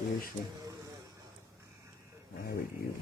Seriously, why would you?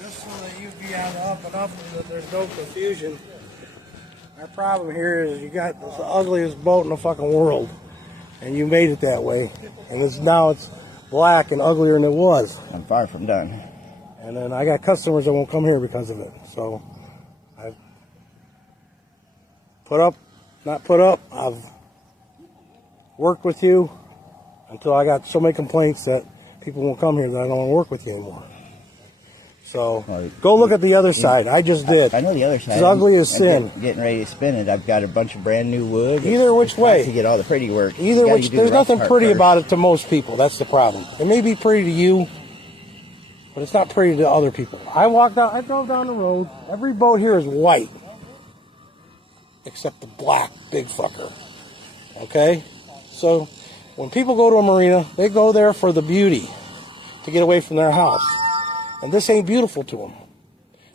Just so that you be on the up and up and that there's no confusion. Our problem here is you got the ugliest boat in the fucking world. And you made it that way. And now it's black and uglier than it was. I'm far from done. And then I got customers that won't come here because of it. So I've I've worked with you until I got so many complaints that people won't come here that I don't want to work with you anymore. So go look at the other side. I just did. I know the other side. It's ugly as sin. Getting ready to spin it. I've got a bunch of brand new wood. Either which way. To get all the pretty work. Either which. There's nothing pretty about it to most people. That's the problem. It may be pretty to you, but it's not pretty to other people. I drove down the road. Every boat here is white, except the black big fucker. Okay? So when people go to a marina, they go there for the beauty, to get away from their house. And this ain't beautiful to them.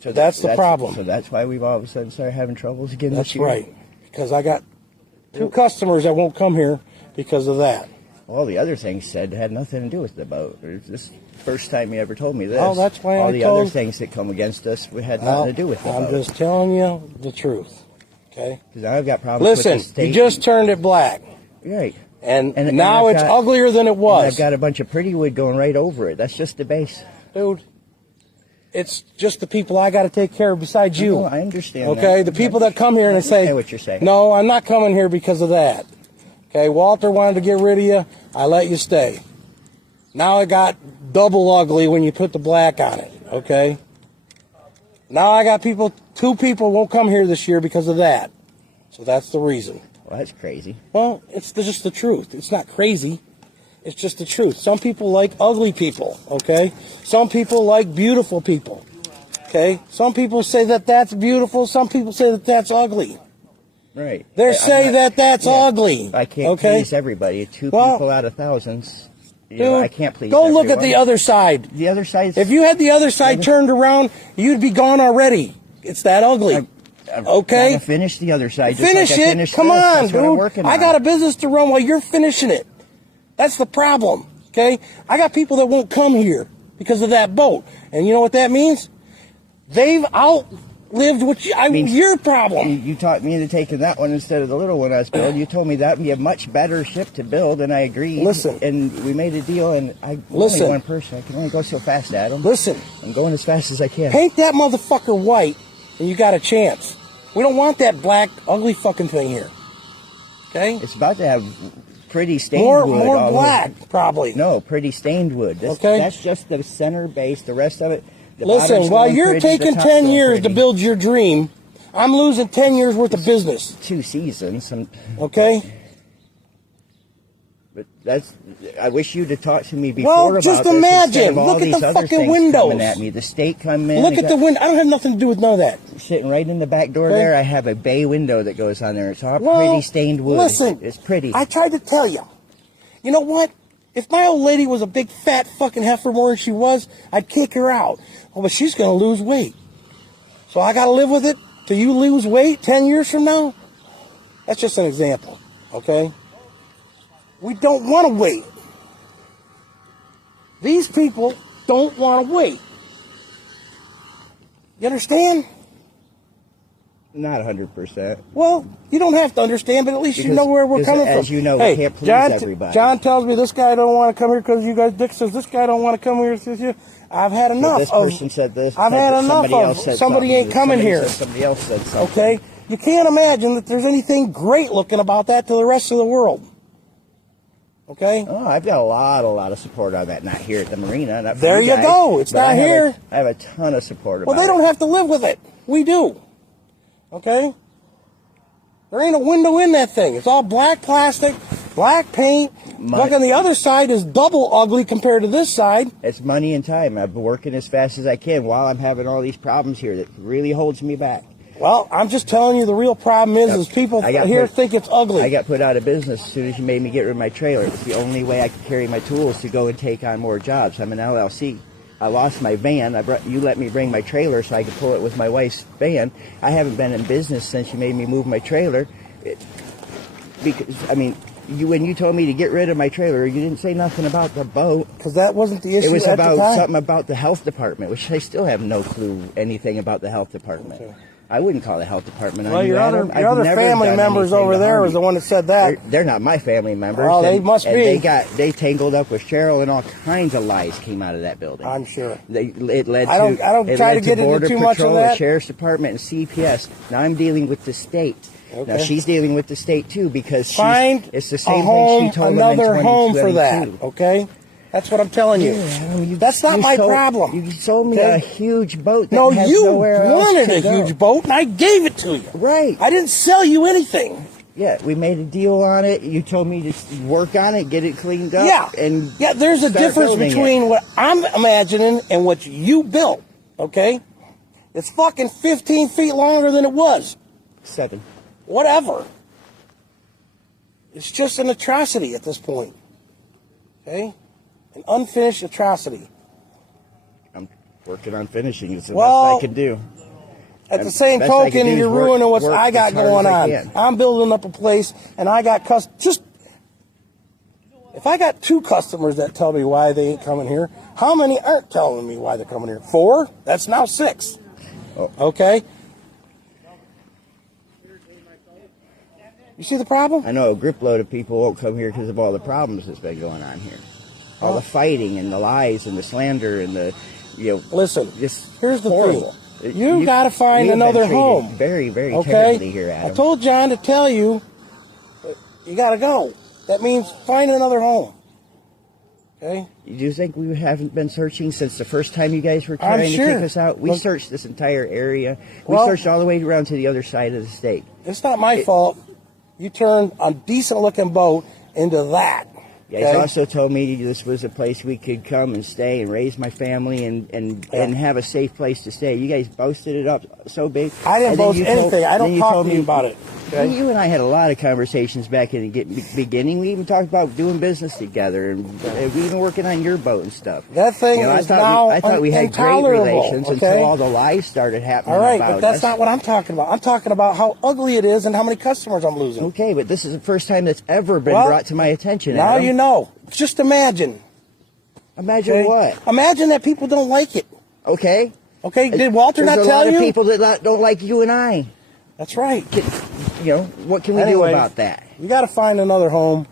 So that's the problem. So that's why we've all of a sudden started having troubles again this year? That's right. Because I got 2 customers that won't come here because of that. All the other things said had nothing to do with the boat. This first time you ever told me this. Well, that's why all the other things that come against us had nothing to do with the boat. I'm just telling you the truth. Okay? Because I've got problems with the Listen, state. you just turned it black. Right. And now it's uglier than it was. And I've got a bunch of pretty wood going right over it. That's just the base. Dude, it's just the people I got to take care of besides you. No, I understand. Okay? The people that come here and say, what you're saying. No, I'm not coming here because of that. Okay? Walter wanted to get rid of you. I let you stay. Now it got double ugly when you put the black on it. Okay? Now I got 2 people won't come here this year because of that. So that's the reason. Well, that's crazy. Well, it's just the truth. It's not crazy. It's just the truth. Some people like ugly people, okay? Some people like beautiful people, okay? Some people say that that's beautiful. Some people say that that's ugly. Right. They say that that's ugly. I can't please everybody. 2 people out of thousands. Dude, I can't please go everyone. look at the other side. The other side. If you had the other side turned around, you'd be gone already. It's that ugly. Okay? Finish the other side. Finish just like it. Come on, dude. I got a business to run while you're finishing it. That's the problem. Okay? I got people that won't come here because of that boat. And you know what that means? They've outlived your problem. You taught me into taking that one instead of the little one I was building. You told me that would be a much better ship to build, and I agreed. Listen. And we made a deal, and I'm only one person. I can only go so fast, Adam. Listen. I'm going as fast as I can. Paint that motherfucker white, and you got a chance. We don't want that black, ugly fucking thing here. Okay? It's about to have pretty stained wood. More black, probably. No, pretty stained wood. That's just the center base. The rest of it. Listen, while you're taking 10 years to build your dream, I'm losing 10 years worth of business. 2 seasons. Okay? But I wish you'd have talked to me before about just this. Imagine. Look Look at the fucking windows. Coming at me. The state come in. Look at the window. I don't have nothing to do with none of that. Sitting right in the back door there, I have a bay window that goes on there. It's all pretty stained wood. Listen, it's pretty. I tried to tell you. You know what? If my old lady was a big fat fucking heifer more than she was, I'd kick her out. Oh, but she's going to lose weight. So I got to live with it till you lose weight 10 years from now? That's just an example, okay? We don't want to wait. These people don't want to wait. You understand? Not 100%. Well, you don't have to understand, but at least you know where we're coming from. As you know, hey, we can't please everybody. John tells me this guy don't want to come here because you guys. Dick says this guy don't want to come here. I've had enough. Well, this person said this. I've had enough of somebody ain't coming here. Somebody else said something. Okay, you can't imagine that there's anything great looking about that to the rest of the world. Okay. Oh, I've got a lot of support on that. Not here at the marina. Not there you go. It's not here. I have a ton of support. Well, they don't have to live with it. We do. Okay. There ain't a window in that thing. It's all black plastic, black paint. Look, on the other side is double ugly compared to this side. It's money and time. I've been working as fast as I can while I'm having all these problems here that really holds me back. Well, I'm just telling you the real problem is people here think it's ugly. I got put out of business as soon as you made me get rid of my trailer. It's the only way I could carry my tools to go and take on more jobs. I'm an LLC. I lost my van. You let me bring my trailer so I could pull it with my wife's van. I haven't been in business since you made me move my trailer. When you told me to get rid of my trailer, you didn't say nothing about the boat. Because that wasn't the issue. It was at the time. about something about the health department, which I still have no clue anything about the health department. Okay. I wouldn't call the health department on you, Adam. Your other family members over there was the one that said that. They're not my family members. Oh, they must be. They tangled up with Cheryl, and all kinds of lies came out of that building. I'm sure. It led I don't try to get into too much of that. The Sheriff's Department and CPS. Now I'm dealing with the state. Okay. Now she's dealing with the state too because it's the same thing she told them in 2022. Another home for that. Okay. That's what I'm telling you. That's not my problem. You sold me a huge boat. No, you wanted a huge boat, and I gave it to you. Right. I didn't sell you anything. Yeah, we made a deal on it. You told me to work on it, get it cleaned up. Yeah, there's a difference between what I'm imagining and what you built, okay? It's fucking 15 feet longer than it was. 7. Whatever. It's just an atrocity at this point, okay? An unfinished atrocity. I'm working on finishing. It's the best I can do. At the same token, you're ruining what I got going on. I'm building up a place, and I got if I got 2 customers that tell me why they ain't coming here, how many aren't telling me why they're coming here? 4? That's now 6. Oh. Okay? You see the problem? I know a grip load of people won't come here because of all the problems that's been going on here. All the fighting and the lies and the slander and the, Listen, just here's the horrible. thing. You got to find another home. Very, very terribly here, Adam. I told John to tell you, you got to go. That means find another home. Okay? Do you think we haven't been searching since the first time you guys were trying to kick us out? We searched this entire area. We searched all the way around to the other side of the state. It's not my fault. You turned a decent-looking boat into that. You guys also told me this was a place we could come and stay and raise my family and have a safe place to stay. You guys boasted it up so big. I didn't boast anything. I don't talk to you about it. Okay? You and I had a lot of conversations back in the beginning. We even talked about doing business together, and we even working on your boat and stuff. That thing is now I thought we had great relations until all the lies started happening. All right, but that's not what I'm talking about. I'm talking about how ugly it is and how many customers I'm losing. Okay, but this is the first time that's ever been brought to my attention. Now Adam. You know. Just imagine. Imagine what? Imagine that people don't like it. Okay. Okay, did Walter not tell you? There's a lot of people that don't like you and I. That's right. What can we do about that? You got to find another home.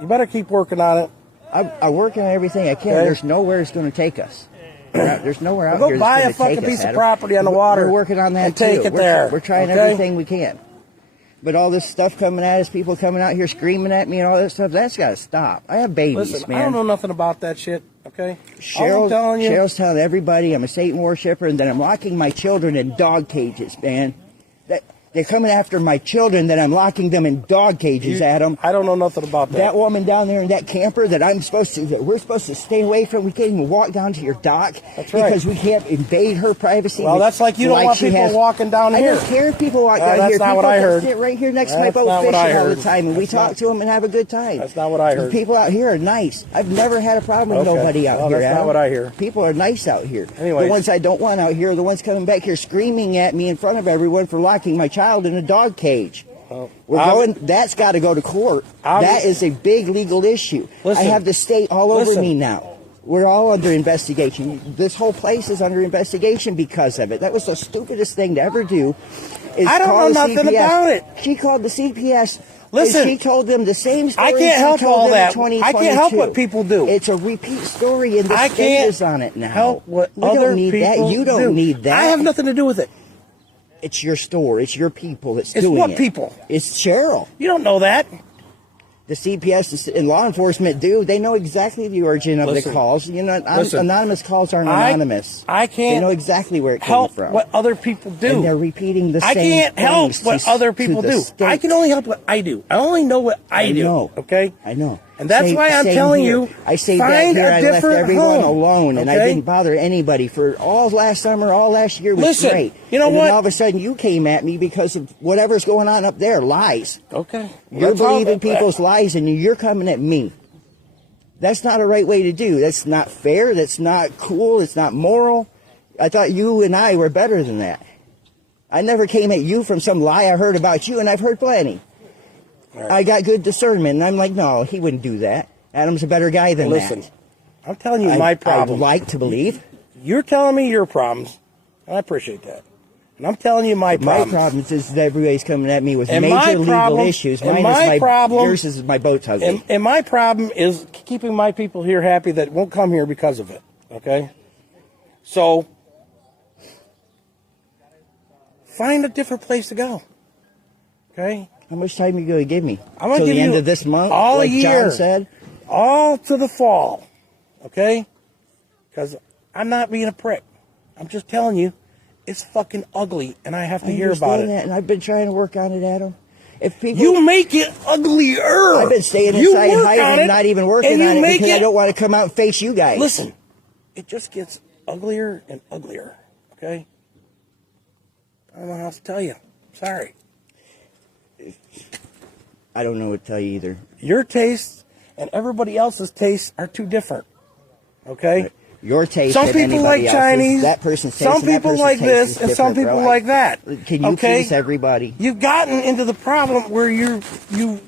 You better keep working on it. I'm working on everything I can. Okay. There's nowhere it's going to take us. There's nowhere out here. Go buy a fucking piece of property on the water. We're working on that and take it there. We're trying everything we can. But all this stuff coming at us, people coming out here screaming at me and all that stuff, that's got to stop. I have babies, Listen, man. I don't know nothing about that shit, okay? Cheryl's telling everybody I'm a Satan worshiper and that I'm locking my children in dog cages, man. They're coming after my children, that I'm locking them in dog cages, Adam. I don't know nothing about that. That woman down there in that camper that we're supposed to stay away from. We can't even walk down to your dock. That's right. Because we can't invade her privacy. Well, that's like you don't want people walking down here. I don't care if people walk down here. That's not what I heard. Sit right here next to my boat fishing all the time, and we talk to them and have a good time. That's not what I heard. People out here are nice. I've never had a problem with nobody out here, That's not what I hear. People are nice out here. Anyways. The ones I don't want out here are the ones coming back here screaming at me in front of everyone for locking my child in a dog cage. That's got to go to court. That is a big legal issue. Listen, I have the state all over me now. We're all under investigation. This whole place is under investigation because of it. That was the stupidest thing to ever do. I don't know nothing about it. She called the CPS. Listen, she told them the same story. I can't help all that. I can't help what people do. It's a repeat story, and the state is on it now. Help what we other don't need people that. You don't need that. I have nothing to do with it. It's your store. It's your people that's it's doing it. It's what people? It's Cheryl. You don't know that. The CPS and law enforcement do. They know exactly the origin of the calls. You know, anonymous calls aren't anonymous. I can't. They know exactly where it came help from. What other people do. And they're repeating the same things. I can't help what other people do. I can only help what I do. I only know what I do. Know. Okay? I know. And that's why I'm telling you, I say find that here. a different I left everyone home, alone, and okay? I didn't bother anybody for all last summer, all last year was Listen, great. You know and what? Then all of a sudden, you came at me because of whatever's going on up there. Lies. Okay. You're believing people's lies, and you're coming at me. That's not a right way to do. That's not fair. That's not cool. It's not moral. I thought you and I were better than that. I never came at you from some lie I heard about you, and I've heard plenty. Right. I got good discernment, and I'm like, no, he wouldn't do that. Adam's a better guy than that. Listen, I'm telling you my problem. I'd like to believe. You're telling me your problems, and I appreciate that. And I'm telling you my problems. My problems is that everybody's coming at me with major legal issues. Mine is yours is my boat's ugly. And my problem is keeping my people here happy that won't come here because of it. Okay? So, find a different place to go. Okay? How much time are you going to give me? I'm going to give you the end of this month, all like year, John said? All to the fall. Okay? Because I'm not being a prick. I'm just telling you, it's fucking ugly, and I have to hear about it. That, and I've been trying to work on it, Adam. If people, you make it uglier. I've been staying inside hiding and not even working on it because I don't want to come out and face you guys. Listen, it just gets uglier and uglier. Okay? I don't know how else to tell you. Sorry. I don't know what to tell you either. Your tastes and everybody else's tastes are too different. Okay? Right. Your taste. Some people like Chinese. That person's taste. Some people like this, and some people like that. Can you please everybody? You've gotten into the problem where you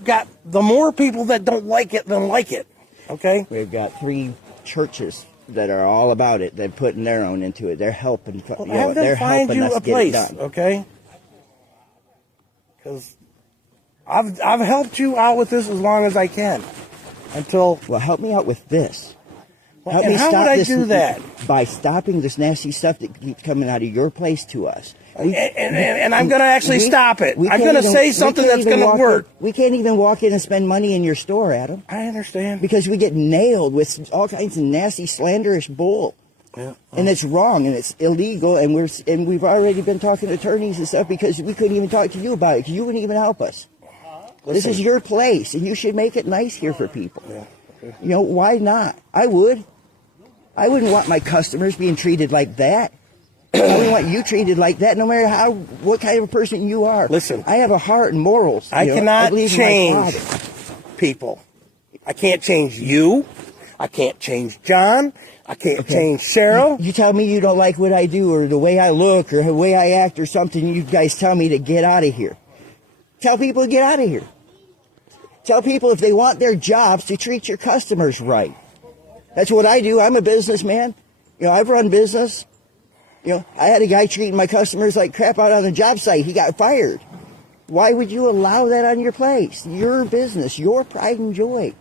got the more people that don't like it than like it. Okay? We've got 3 churches that are all about it. They're putting their own into it. They're helping. Well, have them find you a place, okay? Because I've helped you out with this as long as I can. Until help me out with this. Well, and how would I do that? By stopping this nasty stuff that keeps coming out of your place to us. And I'm going to actually stop it. I'm going to say something that's going to work. We can't even walk in and spend money in your store, Adam. I understand. Because we get nailed with all kinds of nasty, slanderous bull. Yeah. And it's wrong and it's illegal, and we've already been talking to attorneys and stuff because we couldn't even talk to you about it because you wouldn't even help us. Listen. This is your place, and you should make it nice here for people. Yeah. Okay. You know, why not? I would. I wouldn't want my customers being treated like that. I wouldn't want you treated like that, no matter what kind of a person you are. Listen, I have a heart and morals. I cannot change people. I can't change you. I can't change John. I can't change Cheryl. You tell me you don't like what I do or the way I look or the way I act or something. You guys tell me to get out of here. Tell people to get out of here. Tell people if they want their jobs to treat your customers right. That's what I do. I'm a businessman. You know, I've run business. You know, I had a guy treating my customers like crap out on the job site. He got fired. Why would you allow that on your place? Your business, your pride and joy.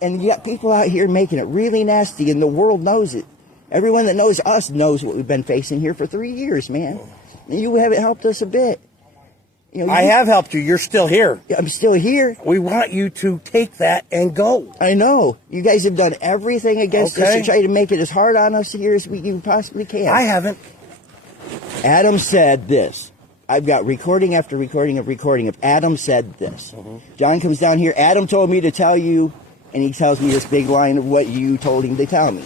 And you got people out here making it really nasty, and the world knows it. Everyone that knows us knows what we've been facing here for 3 years, man. And you haven't helped us a bit. You know, I have helped you. You're still here. I'm still here. We want you to take that and go. I know. You guys have done everything against us to try to make it as hard on us here as you possibly can. I haven't. Adam said this. I've got recording after recording of Adam said this. John comes down here. Adam told me to tell you, and he tells me this big line of what you told him to tell me.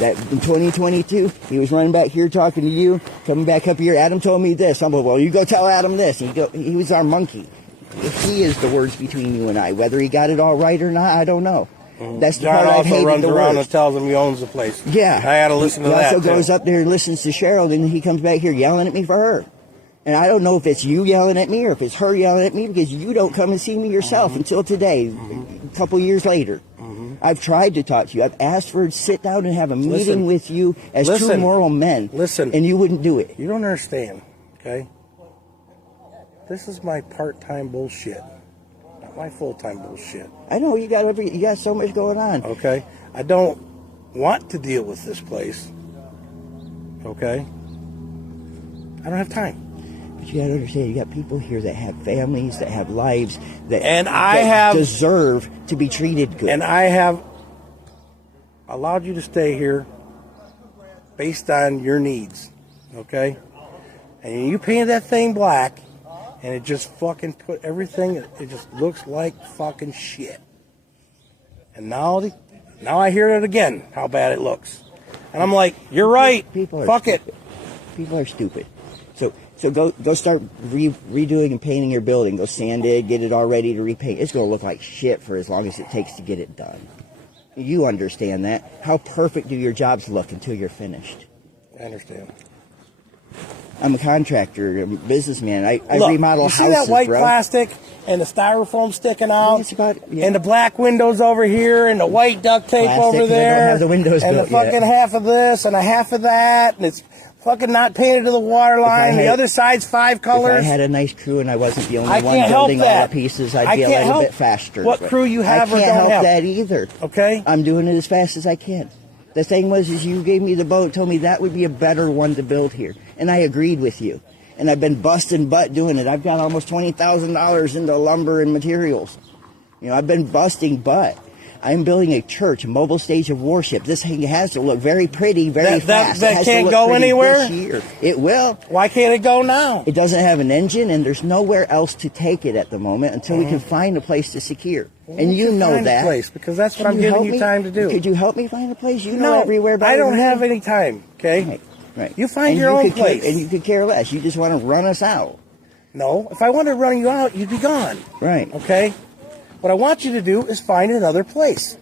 That in 2022, he was running back here talking to you, coming back up here. Adam told me this. I'm like, well, you go tell Adam this. He was our monkey. He is the words between you and I. Whether he got it all right or not, I don't know. That's the John part I've also hated runs the around worst. and tells him he owns the place. Yeah. I had to listen to that. He also goes up there and listens to Cheryl, and he comes back here yelling at me for her. And I don't know if it's you yelling at me or if it's her yelling at me because you don't come and see me yourself until today, a couple years later. I've tried to talk to you. I've asked for sit down and have a meeting Listen. with you as two Listen. moral men. Listen. And you wouldn't do it. You don't understand, okay? This is my part-time bullshit, not my full-time bullshit. I know you got so much going on. Okay? I don't want to deal with this place. Okay? I don't have time. But you got to understand, you got people here that have families, that have lives, that, deserve to be treated good. And I have allowed you to stay here based on your needs. Okay? And you painted that thing black, and it just fucking put everything, it just looks like fucking shit. And now I hear it again, how bad it looks. And I'm like, you're right. Fuck it. People are stupid. So go start redoing and painting your building. Go sand it, get it all ready to repaint. It's going to look like shit for as long as it takes to get it done. You understand that. How perfect do your jobs look until you're finished? I understand. I'm a contractor, I'm a businessman. I remodel houses, see that white bro. plastic and the styrofoam sticking out, Yeah. and the black windows over here, and the white duct tape Plastic, over 'cause I don't there, have the windows and the built yet. fucking half of this and a half of that, and it's fucking not painted to the water line. The other side's 5 colors. If I had a nice crew and I wasn't the only I one can't help building all that. the pieces, I'd I be a can't little help bit faster. what But crew you have or I don't can't help have. that either. Okay? I'm doing it as fast as I can. The thing was, is you gave me the boat, told me that would be a better one to build here, and I agreed with you. And I've been busting butt doing it. I've got almost $20,000 into lumber and materials. You know, I've been busting butt. I'm building a church, a mobile stage of worship. This thing has to look very pretty, very fast. That It has to can't look go pretty anywhere? this year. It will. Why can't it go now? It doesn't have an engine, and there's nowhere else to take it at the moment until we can find a place to secure. And you know Find a that. place, because that's what Can I'm you giving help you me? time to do. Could you help me find a place? You know No, everywhere about I don't everything. have any time, okay? Right. You find And your own could care- place. and you could care less. You just want to run us out. No, if I wanted to run you out, you'd be gone. Right. Okay? What I want you to do is find another place.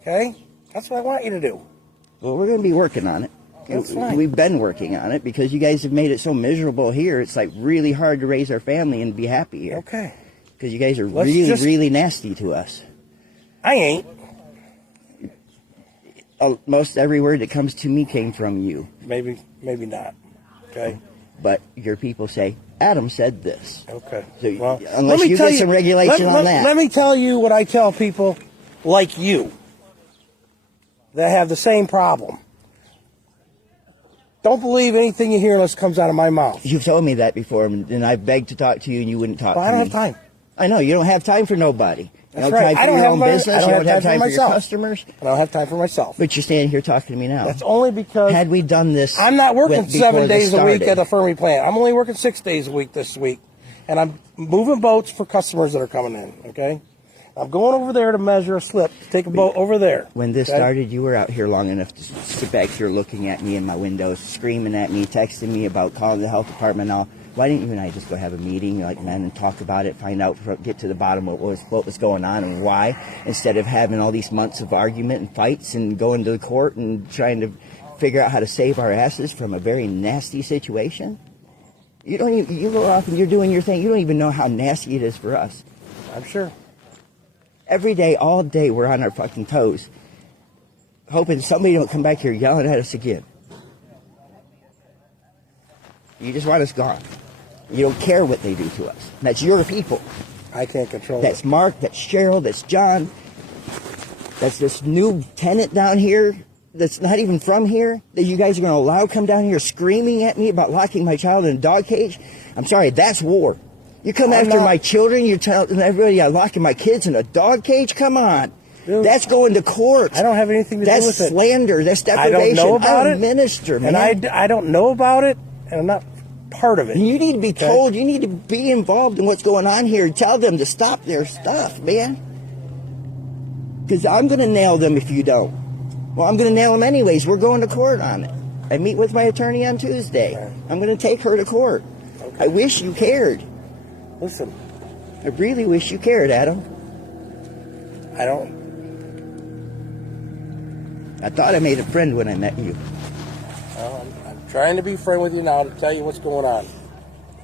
Okay? That's what I want you to do. Well, we're going to be working on it. That's fine. We've been working on it because you guys have made it so miserable here. It's like really hard to raise our family and be happy here. Okay. Because you guys are Let's really, just- really nasty to us. I ain't. Most every word that comes to me came from you. Maybe not. Okay? But your people say, Adam said this. Okay. So Well, unless let me you tell get some regulation on that. Let me tell you what I tell people like you that have the same problem. Don't believe anything you hear unless it comes out of my mouth. You've told me that before, and I've begged to talk to you, and you wouldn't talk But to I don't me. have time. I know, you don't have time for nobody. That's you don't right. have time I for don't your have own my- business. I don't You have don't have time time for for your myself. customers. I don't have time for myself. But you're standing here talking to me now. That's only because Had we done this, I'm not working before 7 this days a week started. at a Fermi plant. I'm only working 6 days a week this week. And I'm moving boats for customers that are coming in, okay? I'm going over there to measure a slip, to take a boat over there. When this okay? started, you were out here long enough to sit back here looking at me in my windows, screaming at me, texting me about calling the health department and all. Why didn't you and I just go have a meeting like men and talk about it, find out, get to the bottom of what was going on and why, instead of having all these months of argument and fights and going to the court and trying to figure out how to save our asses from a very nasty situation? You don't even, you go off and you're doing your thing. You don't even know how nasty it is for us. I'm sure. Every day, all day, we're on our fucking toes, hoping somebody don't come back here yelling at us again. You just want us gone. You don't care what they do to us. That's your people. I can't control That's it. Mark, that's Cheryl, that's John. That's this new tenant down here that's not even from here that you guys are going to allow come down here screaming at me about locking my child in a dog cage. I'm sorry, that's war. You come I'm after not- my children, you're telling everybody I'm locking my kids in a dog cage? Come on. Dude, That's going to court. I don't have anything to That's do with it. slander. That's I deprivation. don't know about I'm it. a minister, man. And I don't know about it, and I'm not part of it. You need to be Okay? told. You need to be involved in what's going on here. Tell them to stop their stuff, man. Because I'm going to nail them if you don't. Well, I'm going to nail them anyways. We're going to court on it. I meet with my attorney on Tuesday. Okay. I'm going to take her to court. Okay. I wish you cared. Listen, I really wish you cared, Adam. I don't. I thought I made a friend when I met you. I'm trying to be friend with you now to tell you what's going on.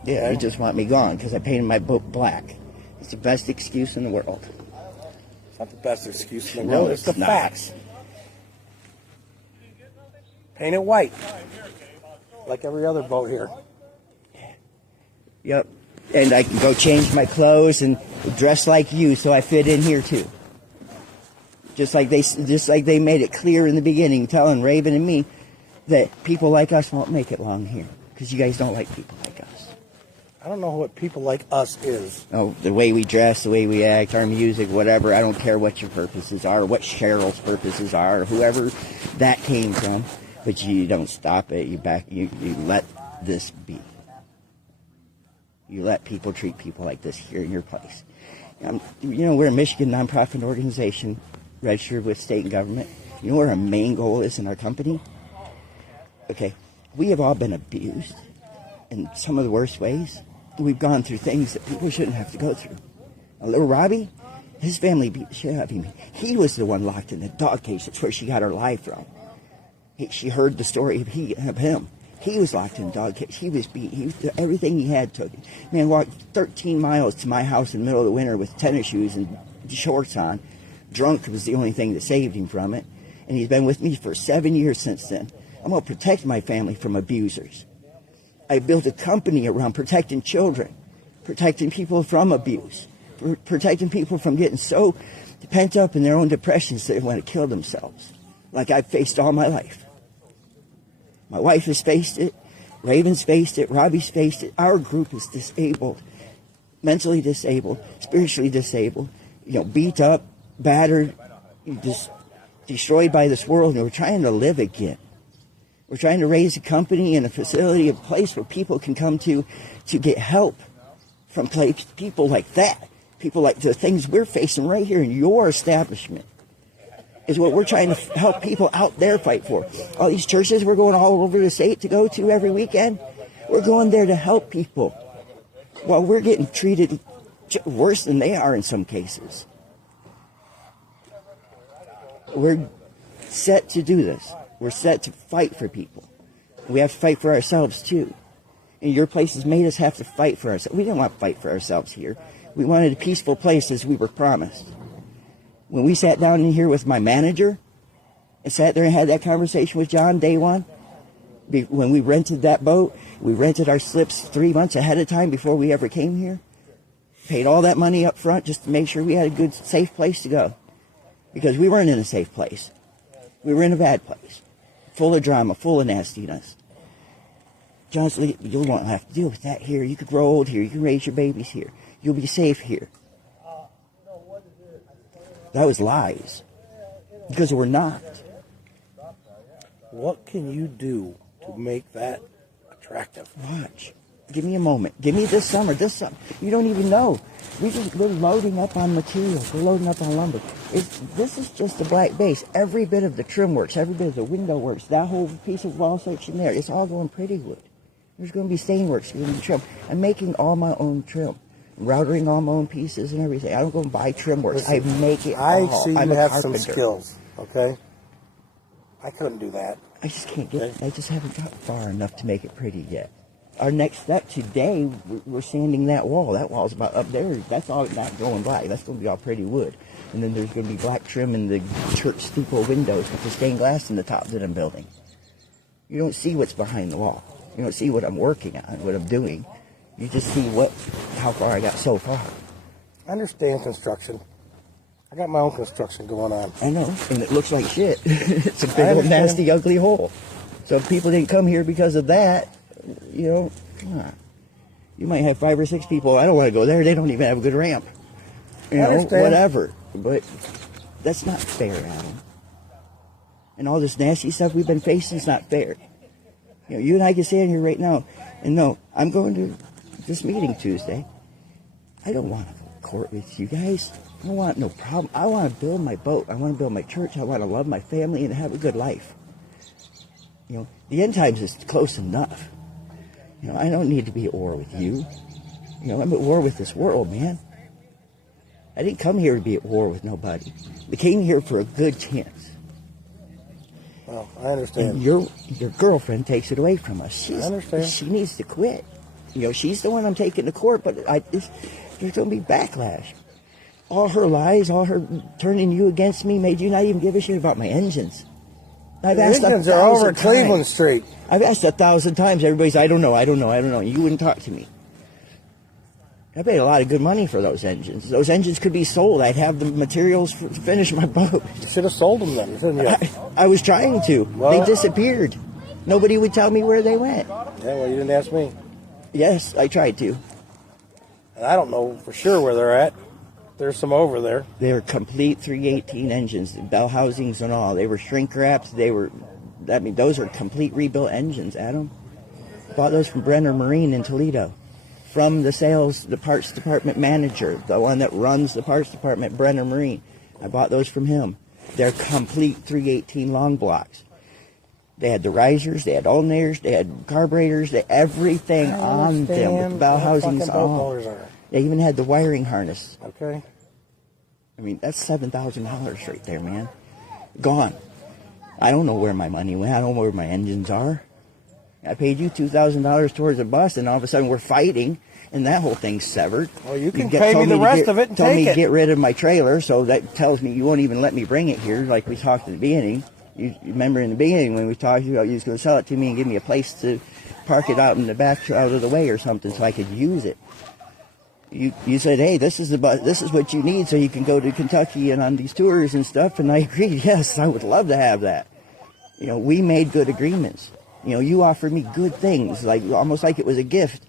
Yeah, Okay. you just want me gone because I painted my boat black. It's the best excuse in the world. It's not the best excuse in the No, world. It's the it's not. facts. Paint it white. Like every other boat here. Yep. And I can go change my clothes and dress like you so I fit in here too. Just like they made it clear in the beginning, telling Raven and me that people like us won't make it long here because you guys don't like people like us. I don't know what people like us is. Oh, the way we dress, the way we act, our music, whatever. I don't care what your purposes are, what Cheryl's purposes are, or whoever that came from. But you don't stop it. You let this be. You let people treat people like this here in your place. We're a Michigan nonprofit organization registered with state and government. You know what our main goal is in our company? Okay, we have all been abused in some of the worst ways. We've gone through things that people shouldn't have to go through. Little Robbie, his family beat the shit out of him. He was the one locked in the dog cage. That's where she got her life from. She heard the story of him. He was locked in the dog cage. He was beat. Everything he had took. Man walked 13 miles to my house in the middle of the winter with tennis shoes and shorts on. Drunk was the only thing that saved him from it. And he's been with me for 7 years since then. I'm going to protect my family from abusers. I built a company around protecting children, protecting people from abuse, protecting people from getting so pent up in their own depressions that they want to kill themselves, like I've faced all my life. My wife has faced it, Raven's faced it, Robbie's faced it. Our group is disabled, mentally disabled, spiritually disabled, beat up, battered, just destroyed by this world, and we're trying to live again. We're trying to raise a company and a facility, a place where people can come to get help from people like that. People like the things we're facing right here in your establishment is what we're trying to help people out there fight for. All these churches we're going all over the state to go to every weekend, we're going there to help people while we're getting treated worse than they are in some cases. We're set to do this. We're set to fight for people. We have to fight for ourselves too. And your place has made us have to fight for ourselves. We didn't want to fight for ourselves here. We wanted a peaceful place as we were promised. When we sat down in here with my manager and sat there and had that conversation with John day one, when we rented that boat, we rented our slips 3 months ahead of time before we ever came here. Paid all that money up front just to make sure we had a good, safe place to go. Because we weren't in a safe place. We were in a bad place. Full of drama, full of nastiness. John said, you won't have to deal with that here. You could grow old here. You can raise your babies here. You'll be safe here. That was lies. Because we're not. What can you do to make that attractive? Watch. Give me a moment. Give me this summer. You don't even know. We're loading up on materials. We're loading up on lumber. This is just a black base. Every bit of the trim works. Every bit of the window works. That whole piece of wall section there. It's all going pretty wood. There's going to be stain works. There's going to be trim. I'm making all my own trim. I'm routering all my own pieces and everything. I don't go and buy trim works. Listen, I make it I all. see I'm you a have carpenter. some skills, okay? I couldn't do that. I just can't get it. I just haven't got far enough to make it pretty yet. Our next step today, we're sanding that wall. That wall's about up there. That's all not going black. That's going to be all pretty wood. And then there's going to be black trim in the church steeple windows with the stained glass in the top that I'm building. You don't see what's behind the wall. You don't see what I'm working on, what I'm doing. You just see how far I got so far. I understand construction. I got my own construction going on. I know, and it looks like shit. It's a big old nasty, ugly hole. So if people didn't come here because of that, come on. You might have 5 or 6 people. I don't want to go there. They don't even have a good ramp. Whatever. But that's not fair, Adam. And all this nasty stuff we've been facing is not fair. You and I can stand here right now. And no, I'm going to this meeting Tuesday. I don't want to go to court with you guys. I don't want no problem. I want to build my boat. I want to build my church. I want to love my family and have a good life. The end times is close enough. I don't need to be at war with you. I'm at war with this world, man. I didn't come here to be at war with nobody. I came here for a good chance. Well, I understand. And your girlfriend takes it away from us. I understand. She needs to quit. She's the one I'm taking to court, but there's going to be backlash. all her lies, all her turning you against me made you not even give a shit about my engines. The engines are over at Cleveland Street. I've asked 1,000 times. Everybody's, I don't know. You wouldn't talk to me. I paid a lot of good money for those engines. Those engines could be sold. I'd have the materials to finish my boat. You should have sold them then, shouldn't you? I was trying to. Well, they disappeared. Nobody would tell me where they went. Yeah, well, you didn't ask me. Yes, I tried to. And I don't know for sure where they're at. There's some over there. They were complete 318 engines, bell housings and all. They were shrink wrapped. Those are complete rebuilt engines, Adam. Bought those from Brenner Marine in Toledo. From the parts department manager, the one that runs the parts department, Brenner Marine. I bought those from him. They're complete 318 long blocks. They had the risers, they had alternators, they had carburetors, everything on them with bell housings on. They even had the wiring harness. Okay. I mean, that's $7,000 right there, man. Gone. I don't know where my money went. I don't know where my engines are. I paid you $2,000 towards a bus, and all of a sudden we're fighting, and that whole thing's severed. Well, you can pay me the rest of it and take it. Told me to get rid of my trailer, so that tells me you won't even let me bring it here, like we talked at the beginning. You remember in the beginning when we talked about you was going to sell it to me and give me a place to park it out in the back, out of the way or something, so I could use it. You said, hey, this is what you need so you can go to Kentucky and on these tours and stuff, and I agreed. Yes, I would love to have that. You know, we made good agreements. You know, you offered me good things, like almost like it was a gift,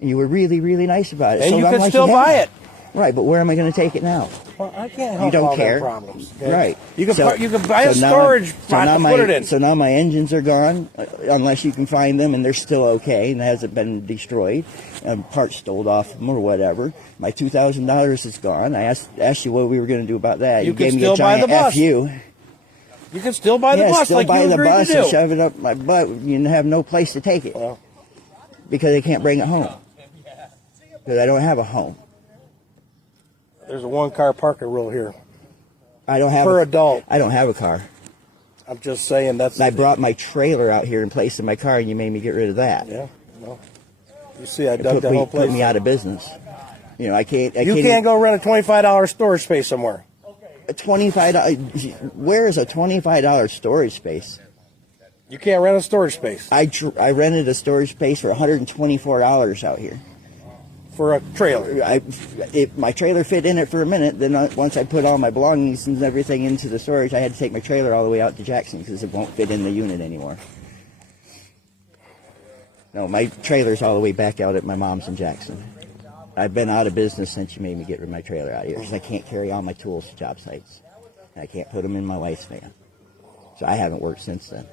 and you were really, really nice about it. And so you could still buy it. Right, but where am I going to take it now? Well, I can't help you don't all care. their problems. Okay? Right. You can buy a storage spot to put it in. So now my engines are gone, unless you can find them, and they're still okay, and it hasn't been destroyed, and parts stole off them or whatever. My $2,000 is gone. I asked you what we were going to do about that. You gave can me a still buy the giant bus. You can still buy the bus, still like buy you the agreed bus to do. and shove it up my butt. You have no place to take it because they can't bring it home. Because I don't have a home. There's a one-car parking rule here. I don't have per adult. I don't have a car. I'm just saying that's. I brought my trailer out here and placed in my car, and you made me get rid of that. Yeah. Well, you see, I dug that whole place. Put me out of business. You know, I can't. You can't go rent a $25 storage space somewhere. A $25. Where is a $25 storage space? You can't rent a storage space. I rented a storage space for $124 out here. For a trailer. My trailer fit in it for a minute. Then once I put all my belongings and everything into the storage, I had to take my trailer all the way out to Jackson because it won't fit in the unit anymore. No, my trailer's all the way back out at my mom's in Jackson. I've been out of business since you made me get rid of my trailer out here because I can't carry all my tools to job sites. And I can't put them in my wife's van. So I haven't worked since then.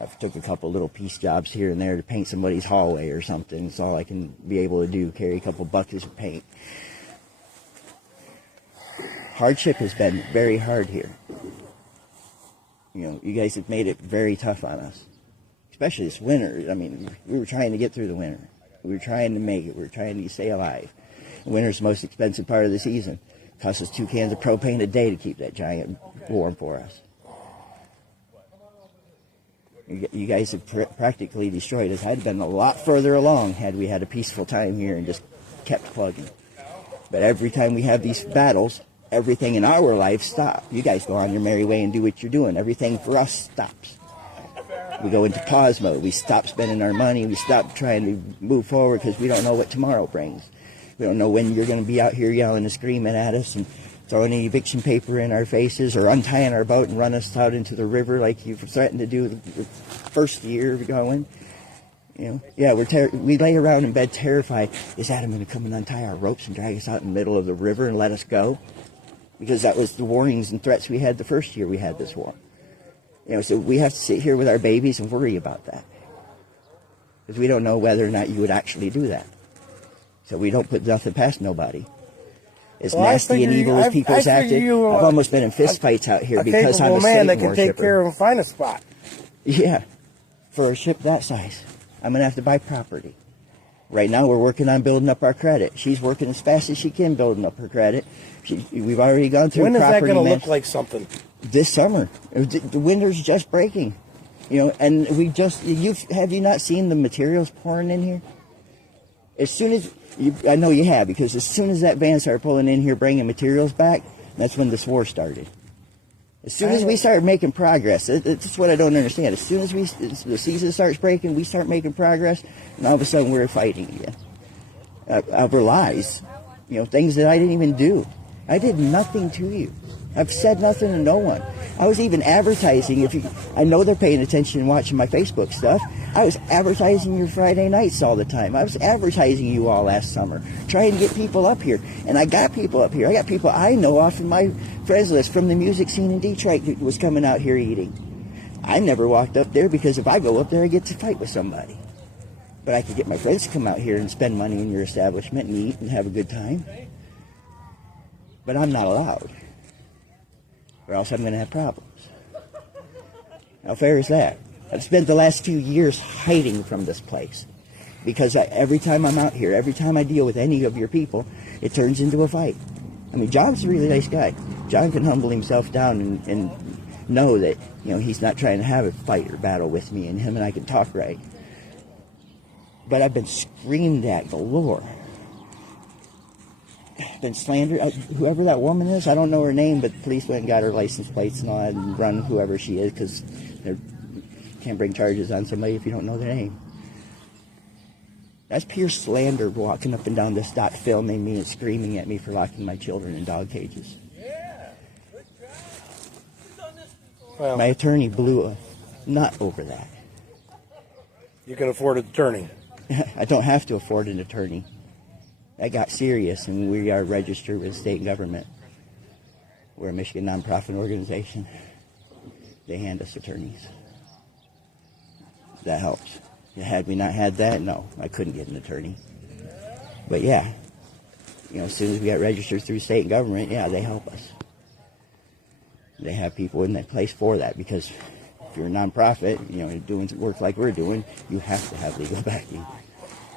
I've took a couple little piece jobs here and there to paint somebody's hallway or something. It's all I can be able to do, carry a couple buckets of paint. Hardship has been very hard here. You know, you guys have made it very tough on us. Especially this winter. I mean, we were trying to get through the winter. We were trying to make it. We were trying to stay alive. Winter's the most expensive part of the season. It costs us 2 cans of propane a day to keep that giant warm for us. You guys have practically destroyed us. I'd been a lot further along had we had a peaceful time here and just kept plugging. But every time we have these battles, everything in our life stops. You guys go on your merry way and do what you're doing. Everything for us stops. We go into pause mode. We stop spending our money. We stop trying to move forward because we don't know what tomorrow brings. We don't know when you're going to be out here yelling and screaming at us and throwing any eviction paper in our faces or untying our boat and run us out into the river like you've threatened to do the first year of going. You know, yeah, we lay around in bed terrified. Is Adam going to come and untie our ropes and drag us out in the middle of the river and let us go? Because that was the warnings and threats we had the first year we had this war. You know, so we have to sit here with our babies and worry about that. Because we don't know whether or not you would actually do that. So we don't put nothing past nobody. As nasty and evil as people's acted, I've almost been in fist fights out here because I'm a man that slave can take worshiper. care of and find a spot. Yeah, for a ship that size, I'm going to have to buy property. Right now, we're working on building up our credit. She's working as fast as she can building up her credit. We've already gone through when property. When is that going to look like something? This summer. The winter's just breaking. You know, and have you not seen the materials pouring in here? As soon as I know you have, because as soon as that van started pulling in here bringing materials back, that's when this war started. As soon as we started making progress, that's what I don't understand. As soon as the season starts breaking, we start making progress, and all of a sudden we're fighting again over lies, things that I didn't even do. I did nothing to you. I've said nothing to no one. I was even advertising. I know they're paying attention and watching my Facebook stuff. I was advertising your Friday nights all the time. I was advertising you all last summer, trying to get people up here. And I got people up here. I got people I know off of my friends list from the music scene in Detroit who was coming out here eating. I never walked up there because if I go up there, I get to fight with somebody. But I could get my friends to come out here and spend money in your establishment and eat and have a good time. But I'm not allowed, or else I'm going to have problems. How fair is that? I've spent the last 2 years hiding from this place because every time I'm out here, every time I deal with any of your people, it turns into a fight. I mean, John's a really nice guy. John can humble himself down and know that, he's not trying to have a fight or battle with me, and him and I can talk right. But I've been screamed at galore. Been slandered. Whoever that woman is, I don't know her name, but the police went and got her license plates and all that and run whoever she is because they can't bring charges on somebody if you don't know their name. That's pure slander, walking up and down this dock filming me and screaming at me for locking my children in dog cages. Well, my attorney blew a nut over that. You can afford an attorney. I don't have to afford an attorney. That got serious, and we are registered with the state government. We're a Michigan nonprofit organization. They hand us attorneys. That helps. Had we not had that, no, I couldn't get an attorney. But yeah, as soon as we got registered through state government, yeah, they help us. They have people in that place for that, because if you're a nonprofit, doing work like we're doing, you have to have legal backing.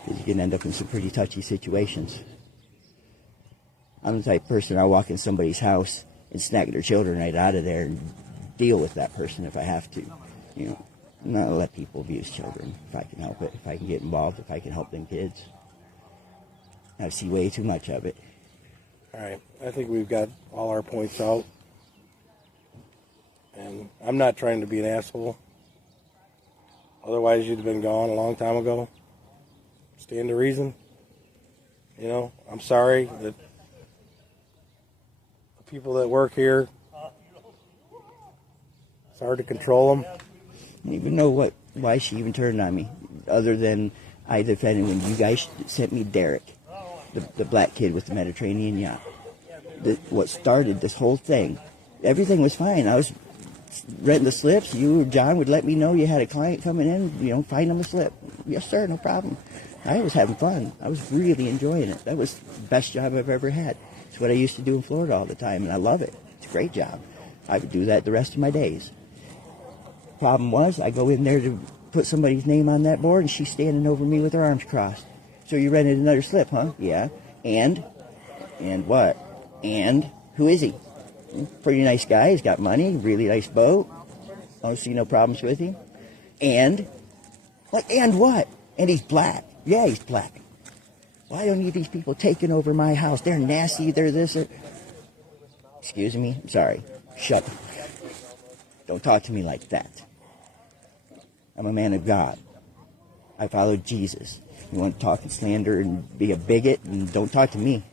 Because you can end up in some pretty touchy situations. I'm the type of person, I'll walk in somebody's house and snag their children right out of there and deal with that person if I have to. I'm not going to let people abuse children if I can help it, if I can get involved, if I can help them kids. I see way too much of it. All right, I think we've got all our points out. And I'm not trying to be an asshole. Otherwise, you'd have been gone a long time ago. Stand to reason. I'm sorry that the people that work here, it's hard to control them. I don't even know why she even turned on me, other than I defended when you guys sent me Derek, the black kid with the Mediterranean yacht. What started this whole thing, everything was fine. I was renting the slips. You or John would let me know you had a client coming in, find them a slip. Yes, sir, no problem. I was having fun. I was really enjoying it. That was the best job I've ever had. It's what I used to do in Florida all the time, and I love it. It's a great job. I would do that the rest of my days. Problem was, I go in there to put somebody's name on that board, and she's standing over me with her arms crossed. So you rented another slip, huh? Yeah. And what? And who is he? Pretty nice guy. He's got money. Really nice boat. I don't see no problems with him. And what? And he's black. Yeah, he's black. Why don't you these people taking over my house? They're nasty. They're this. Excuse me. I'm sorry. Shut up. Don't talk to me like that. I'm a man of God. I follow Jesus. You want to talk and slander and be a bigot, and don't talk to me.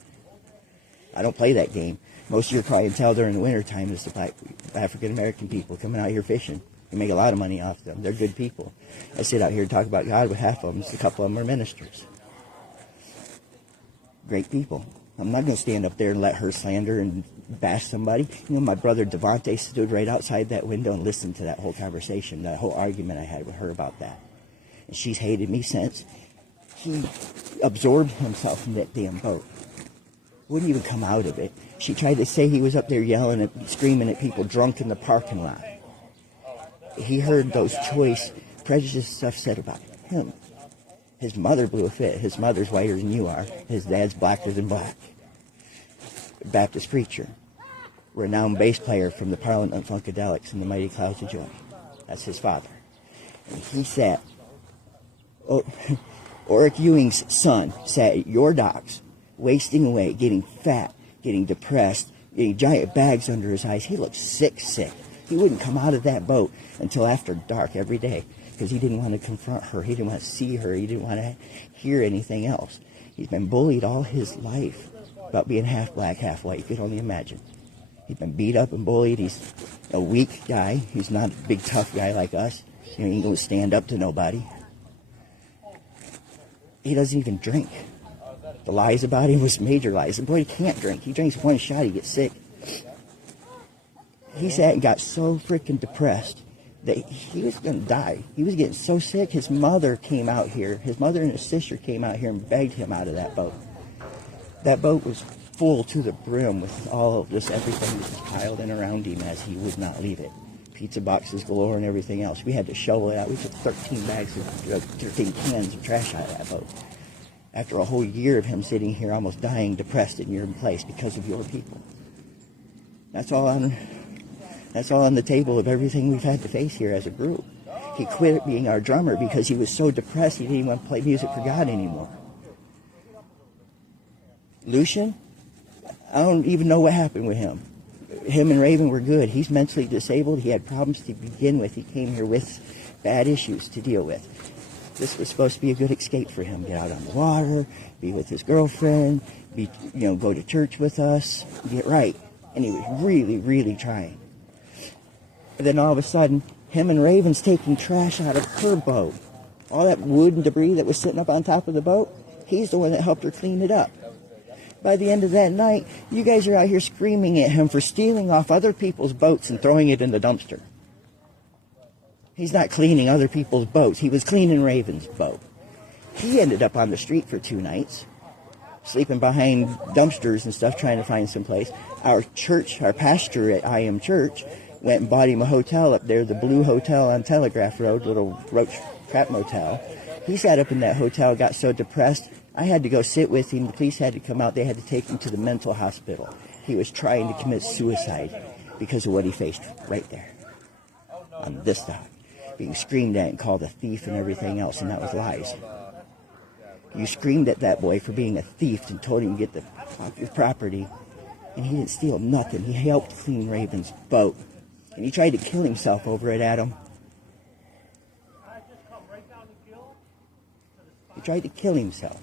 I don't play that game. Most of your clientele during the wintertime is the African-American people coming out here fishing. You make a lot of money off them. They're good people. I sit out here and talk about God with half of them. A couple of them are ministers. Great people. I'm not going to stand up there and let her slander and bash somebody. My brother Devontae stood right outside that window and listened to that whole conversation, that whole argument I had with her about that. And she's hated me since. He absorbed himself in that damn boat. Wouldn't even come out of it. She tried to say he was up there yelling and screaming at people drunk in the parking lot. He heard those choice, prejudiced stuff said about him. His mother blew a fit. His mother's whiter than you are. His dad's blacker than black. Baptist preacher. Renowned bass player from the Parliament Funkadelics and the Mighty Clouds of Joy. That's his father. And he sat Oric Ewing's son sat at your docks, wasting away, getting fat, getting depressed, getting giant bags under his eyes. He looked sick. He wouldn't come out of that boat until after dark every day because he didn't want to confront her. He didn't want to see her. He didn't want to hear anything else. He's been bullied all his life about being half black, half white. You can only imagine. He's been beat up and bullied. He's a weak guy. He's not a big, tough guy like us. He ain't going to stand up to nobody. He doesn't even drink. The lies about him was major lies. The boy can't drink. He drinks one shot, he gets sick. He sat and got so freaking depressed that he was going to die. He was getting so sick, his mother came out here. His mother and his sister came out here and begged him out of that boat. That boat was full to the brim with all of this, everything that was piled in around him as he would not leave it. Pizza boxes galore and everything else. We had to shovel it out. We took 13 cans of trash out of that boat. After a whole year of him sitting here almost dying, depressed in your place because of your people. That's all on the table of everything we've had to face here as a group. He quit being our drummer because he was so depressed he didn't even want to play music for God anymore. Lucian, I don't even know what happened with him. Him and Raven were good. He's mentally disabled. He had problems to begin with. He came here with bad issues to deal with. This was supposed to be a good escape for him. Get out on the water, be with his girlfriend, go to church with us, get right. And he was really, really trying. But then all of a sudden, him and Raven's taking trash out of her boat. All that wood and debris that was sitting up on top of the boat, he's the one that helped her clean it up. By the end of that night, you guys are out here screaming at him for stealing off other people's boats and throwing it in the dumpster. He's not cleaning other people's boats. He was cleaning Raven's boat. He ended up on the street for 2 nights, sleeping behind dumpsters and stuff, trying to find some place. Our pastor at I Am Church, went and bought him a hotel up there, the Blue Hotel on Telegraph Road, little roach crap motel. He sat up in that hotel, got so depressed, I had to go sit with him. The police had to come out. They had to take him to the mental hospital. He was trying to commit suicide because of what he faced right there on this dock. Being screamed at and called a thief and everything else, and that was lies. You screamed at that boy for being a thief and told him to get off your property, and he didn't steal nothing. He helped clean Raven's boat, and he tried to kill himself over it, Adam. He tried to kill himself.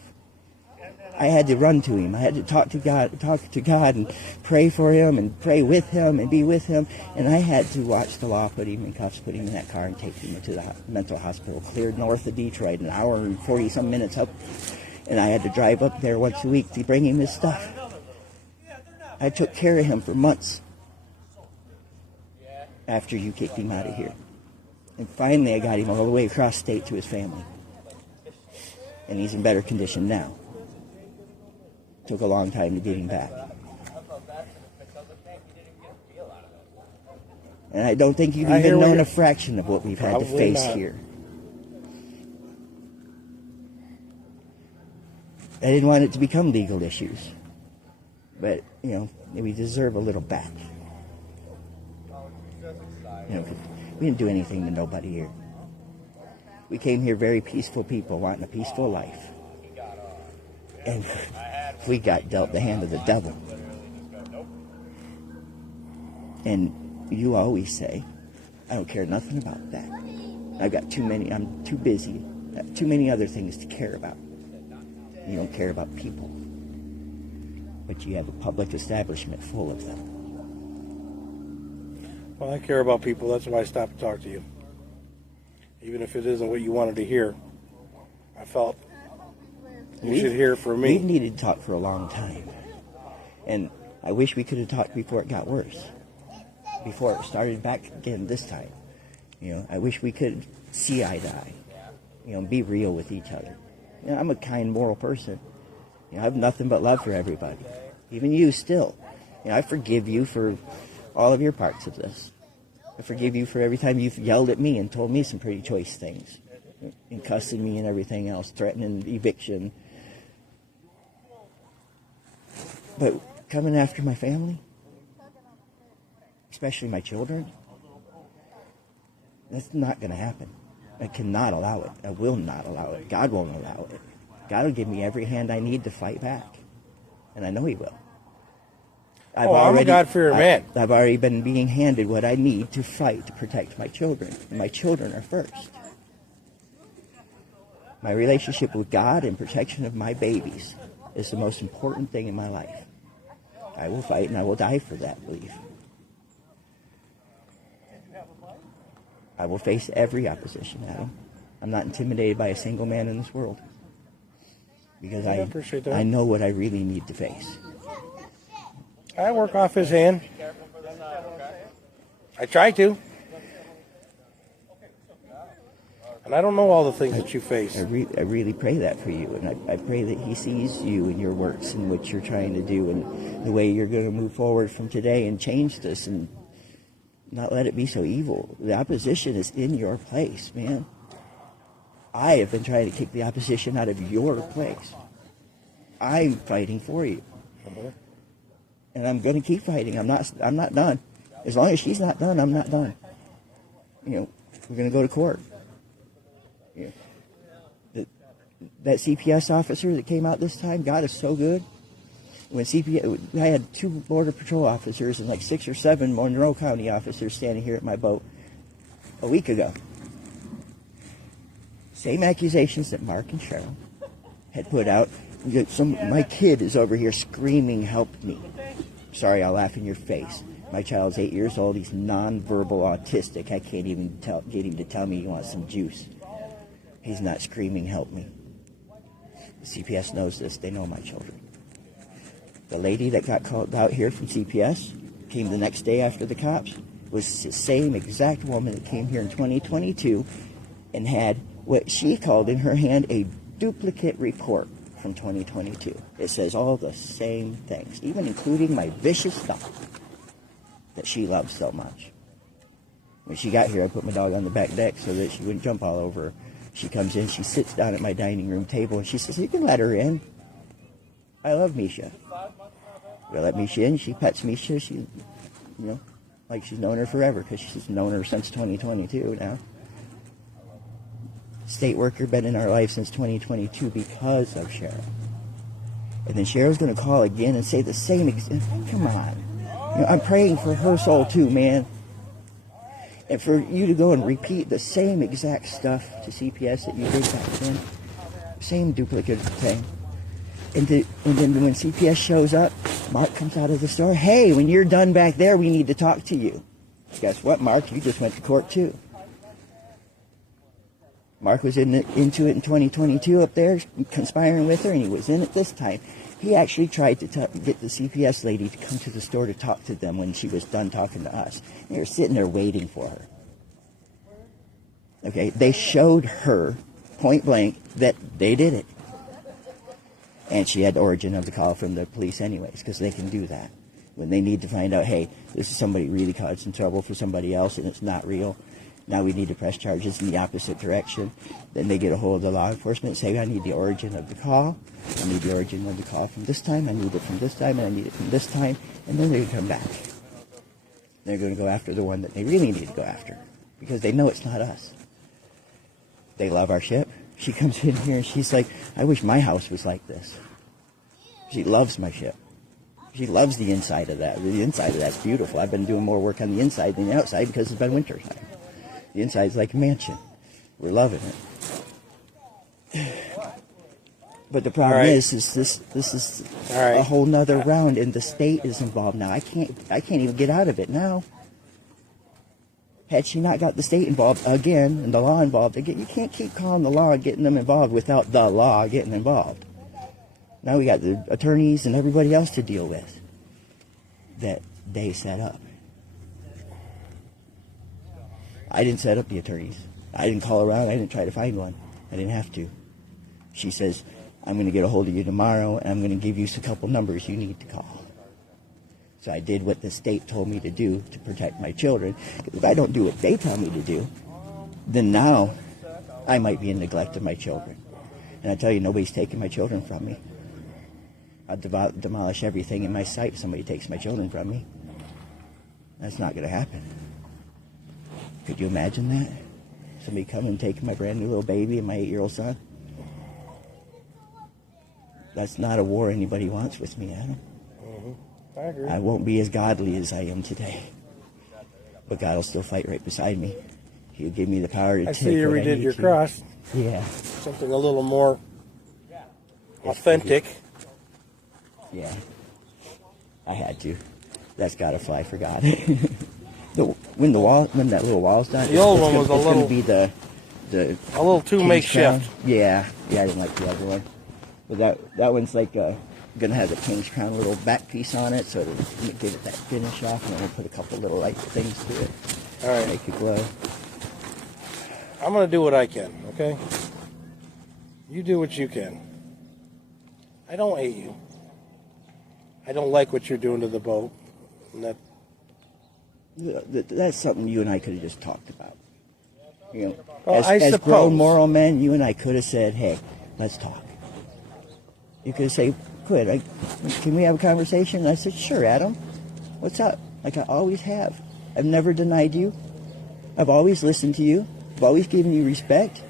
I had to run to him. I had to talk to God and pray for him and pray with him and be with him. And I had to watch the law put him in cuffs, put him in that car and take him to the mental hospital, cleared north of Detroit, an hour and 40-some minutes up. And I had to drive up there once a week to bring him his stuff. I took care of him for months after you kicked him out of here. And finally I got him all the way across state to his family. And he's in better condition now. Took a long time to get him back. And I don't think you've even known a fraction of what we've had to face here. I didn't want it to become legal issues. But, we deserve a little back. We didn't do anything to nobody here. We came here very peaceful people, wanting a peaceful life. And we got dealt the hand of the devil. And you always say, I don't care nothing about that. I'm too busy. I have too many other things to care about. You don't care about people. But you have a public establishment full of them. Well, I care about people. That's why I stopped to talk to you. Even if it isn't what you wanted to hear. I felt you should hear from me. We've needed to talk for a long time. And I wish we could have talked before it got worse. Before it started back again this time. I wish we could see eye to eye. Be real with each other. I'm a kind, moral person. I have nothing but love for everybody. Even you still. I forgive you for all of your parts of this. I forgive you for every time you've yelled at me and told me some pretty choice things. And cussing me and everything else, threatening eviction. But coming after my family, especially my children, that's not going to happen. I cannot allow it. I will not allow it. God won't allow it. God will give me every hand I need to fight back. And I know he will. I'm a God-fearing man. I've already been being handed what I need to fight to protect my children. And my children are first. My relationship with God and protection of my babies is the most important thing in my life. I will fight and I will die for that belief. I will face every opposition, Adam. I'm not intimidated by a single man in this world. Because I appreciate that. I know what I really need to face. I work off his hand. I try to. And I don't know all the things that you face. I really pray that for you. And I pray that he sees you and your works and what you're trying to do and the way you're going to move forward from today and change this and not let it be so evil. The opposition is in your place, man. I have been trying to kick the opposition out of your place. I'm fighting for you. And I'm going to keep fighting. I'm not done. As long as she's not done, I'm not done. You know, we're going to go to court. You know, that CPS officer that came out this time, God is so good. When I had 2 Border Patrol officers and like 6 or 7 Monroe County officers standing here at my boat a week ago. Same accusations that Mark and Cheryl had put out. My kid is over here screaming, "Help me." Sorry, I'll laugh in your face. My child's 8 years old. He's nonverbal autistic. I can't even get him to tell me he wants some juice. He's not screaming, "Help me." The CPS knows this. They know my children. The lady that got called out here from CPS came the next day after the cops was the same exact woman that came here in 2022 and had what she called in her hand a duplicate report from 2022. It says all the same things, even including my vicious dog that she loves so much. When she got here, I put my dog on the back deck so that she wouldn't jump all over her. She comes in, she sits down at my dining room table, and she says, "You can let her in. I love Misha." We let Misha in. She pets Misha. She, you know, like she's known her forever because she's known her since 2022 now. State worker been in our life since 2022 because of Cheryl. And then Cheryl's going to call again and say the same come on. You know, I'm praying for her soul too, man. And for you to go and repeat the same exact stuff to CPS that you did back then. Same duplicate thing. And then when CPS shows up, Mark comes out of the store. "Hey, when you're done back there, we need to talk to you." Guess what, Mark? You just went to court too. Mark was into it in 2022 up there, conspiring with her, and he was in it this time. He actually tried to get the CPS lady to come to the store to talk to them when she was done talking to us. They were sitting there waiting for her. Okay, they showed her, point blank, that they did it. And she had the origin of the call from the police anyways, because they can do that. When they need to find out, hey, this is somebody really causing trouble for somebody else and it's not real, now we need to press charges in the opposite direction. Then they get a hold of the law enforcement and say, "I need the origin of the call. I need the origin of the call from this time. I need it from this time, and I need it from this time." And then they come back. They're going to go after the one that they really need to go after because they know it's not us. They love our ship. She comes in here and she's like, "I wish my house was like this." She loves my ship. She loves the inside of that. The inside of that's beautiful. I've been doing more work on the inside than the outside because it's been winter time. The inside's like a mansion. We're loving it. But the problem is this is a whole nother round, and the state is involved now. I can't even get out of it now. Had she not got the state involved again and the law involved again, you can't keep calling the law and getting them involved without the law getting involved. Now we got the attorneys and everybody else to deal with that they set up. I didn't set up the attorneys. I didn't call around. I didn't try to find one. I didn't have to. She says, "I'm going to get a hold of you tomorrow, and I'm going to give you a couple numbers you need to call." So I did what the state told me to do to protect my children. If I don't do what they tell me to do, then now I might be in neglect of my children. And I tell you, nobody's taking my children from me. I'd demolish everything in my sight if somebody takes my children from me. That's not going to happen. Could you imagine that? Somebody come and take my brand new little baby and my 8-year-old son? That's not a war anybody wants with me, Adam. Mm-hmm. I agree. I won't be as godly as I am today. But God will still fight right beside me. He'll give me the power to I take see you what I redid need your to. cross. Yeah. Something a little more authentic. Yeah. I had to. That's got to fly for God. When that little wall's done, The old one was it's going to be the a little too King's makeshift. Crown. Yeah, I didn't like the other one. But that one's like gonna have the King's Crown little back piece on it, so it'll give it that finish off, and then we'll put a couple little light things to it. All right, make it glow. I'm gonna do what I can. Okay, you do what you can. I don't hate you. I don't like what you're doing to the boat. And that's something you and I could have just talked about. You know, well, as grown moral men, you and I could have said, "Hey, let's talk." You could have said, "Good, can we have a conversation?" And I said, "Sure, Adam. What's up?" Like I always have. I've never denied you. I've always listened to you. I've always given you respect.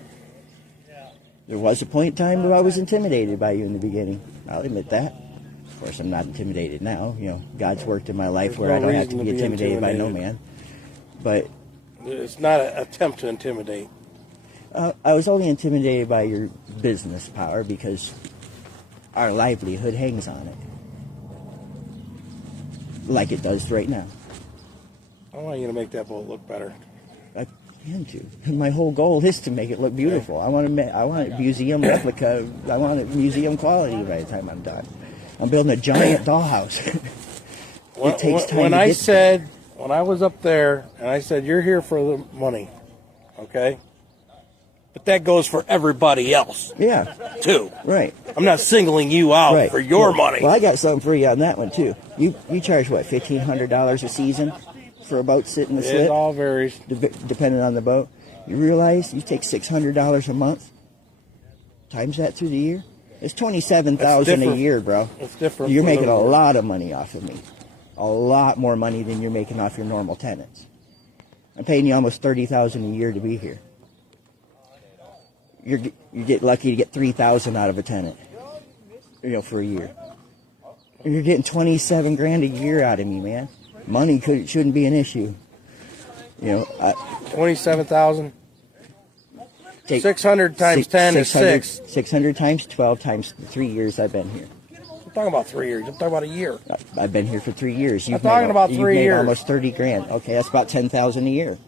There was a point in time where I was intimidated by you in the beginning. I'll admit that. Of course, I'm not intimidated now. You know, God's worked in my life where I don't have to be intimidated by no man. But it's not an attempt to intimidate. I was only intimidated by your business power because our livelihood hangs on it. Like it does right now. I want you to make that boat look better. I can too. My whole goal is to make it look beautiful. I want it museum replica. I want it museum quality by the time I'm done. I'm building a giant dollhouse. It takes time. When I was up there and I said, "You're here for the money," okay? But that goes for everybody else. Yeah. Too. Right. I'm not singling you out for your money. Well, I got something for you on that one too. You charge what, $1,500 a season for a boat sitting in the slip? It all varies. Depending on the boat. You realize you take $600 a month, times that through the year? It's $27,000 a year, bro. It's different. You're making a lot of money off of me. A lot more money than you're making off your normal tenants. I'm paying you almost $30,000 a year to be here. You get lucky to get $3,000 out of a tenant, for a year. You're getting $27,000 a year out of me, man. Money shouldn't be an issue. 27,000. 600 times 10 is 6. 600 times 12 times the 3 years I've been here. I'm talking about 3 years. I'm talking about a year. I've been here for 3 years. I'm talking about 3 years. Almost $30,000. Okay, that's about $10,000 a year.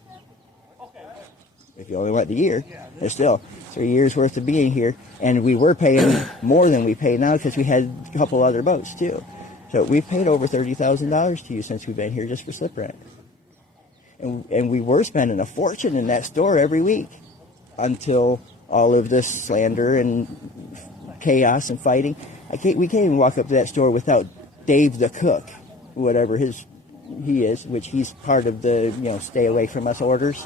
If you only went the year, it's still 3 years worth of being here, and we were paying more than we pay now because we had a couple other boats too. So we've paid over $30,000 to you since we've been here just for slip rent, and we were spending a fortune in that store every week until all of this slander and chaos and fighting. We can't even walk up to that store without Dave the cook, whatever he is, which he's part of the stay away from us orders.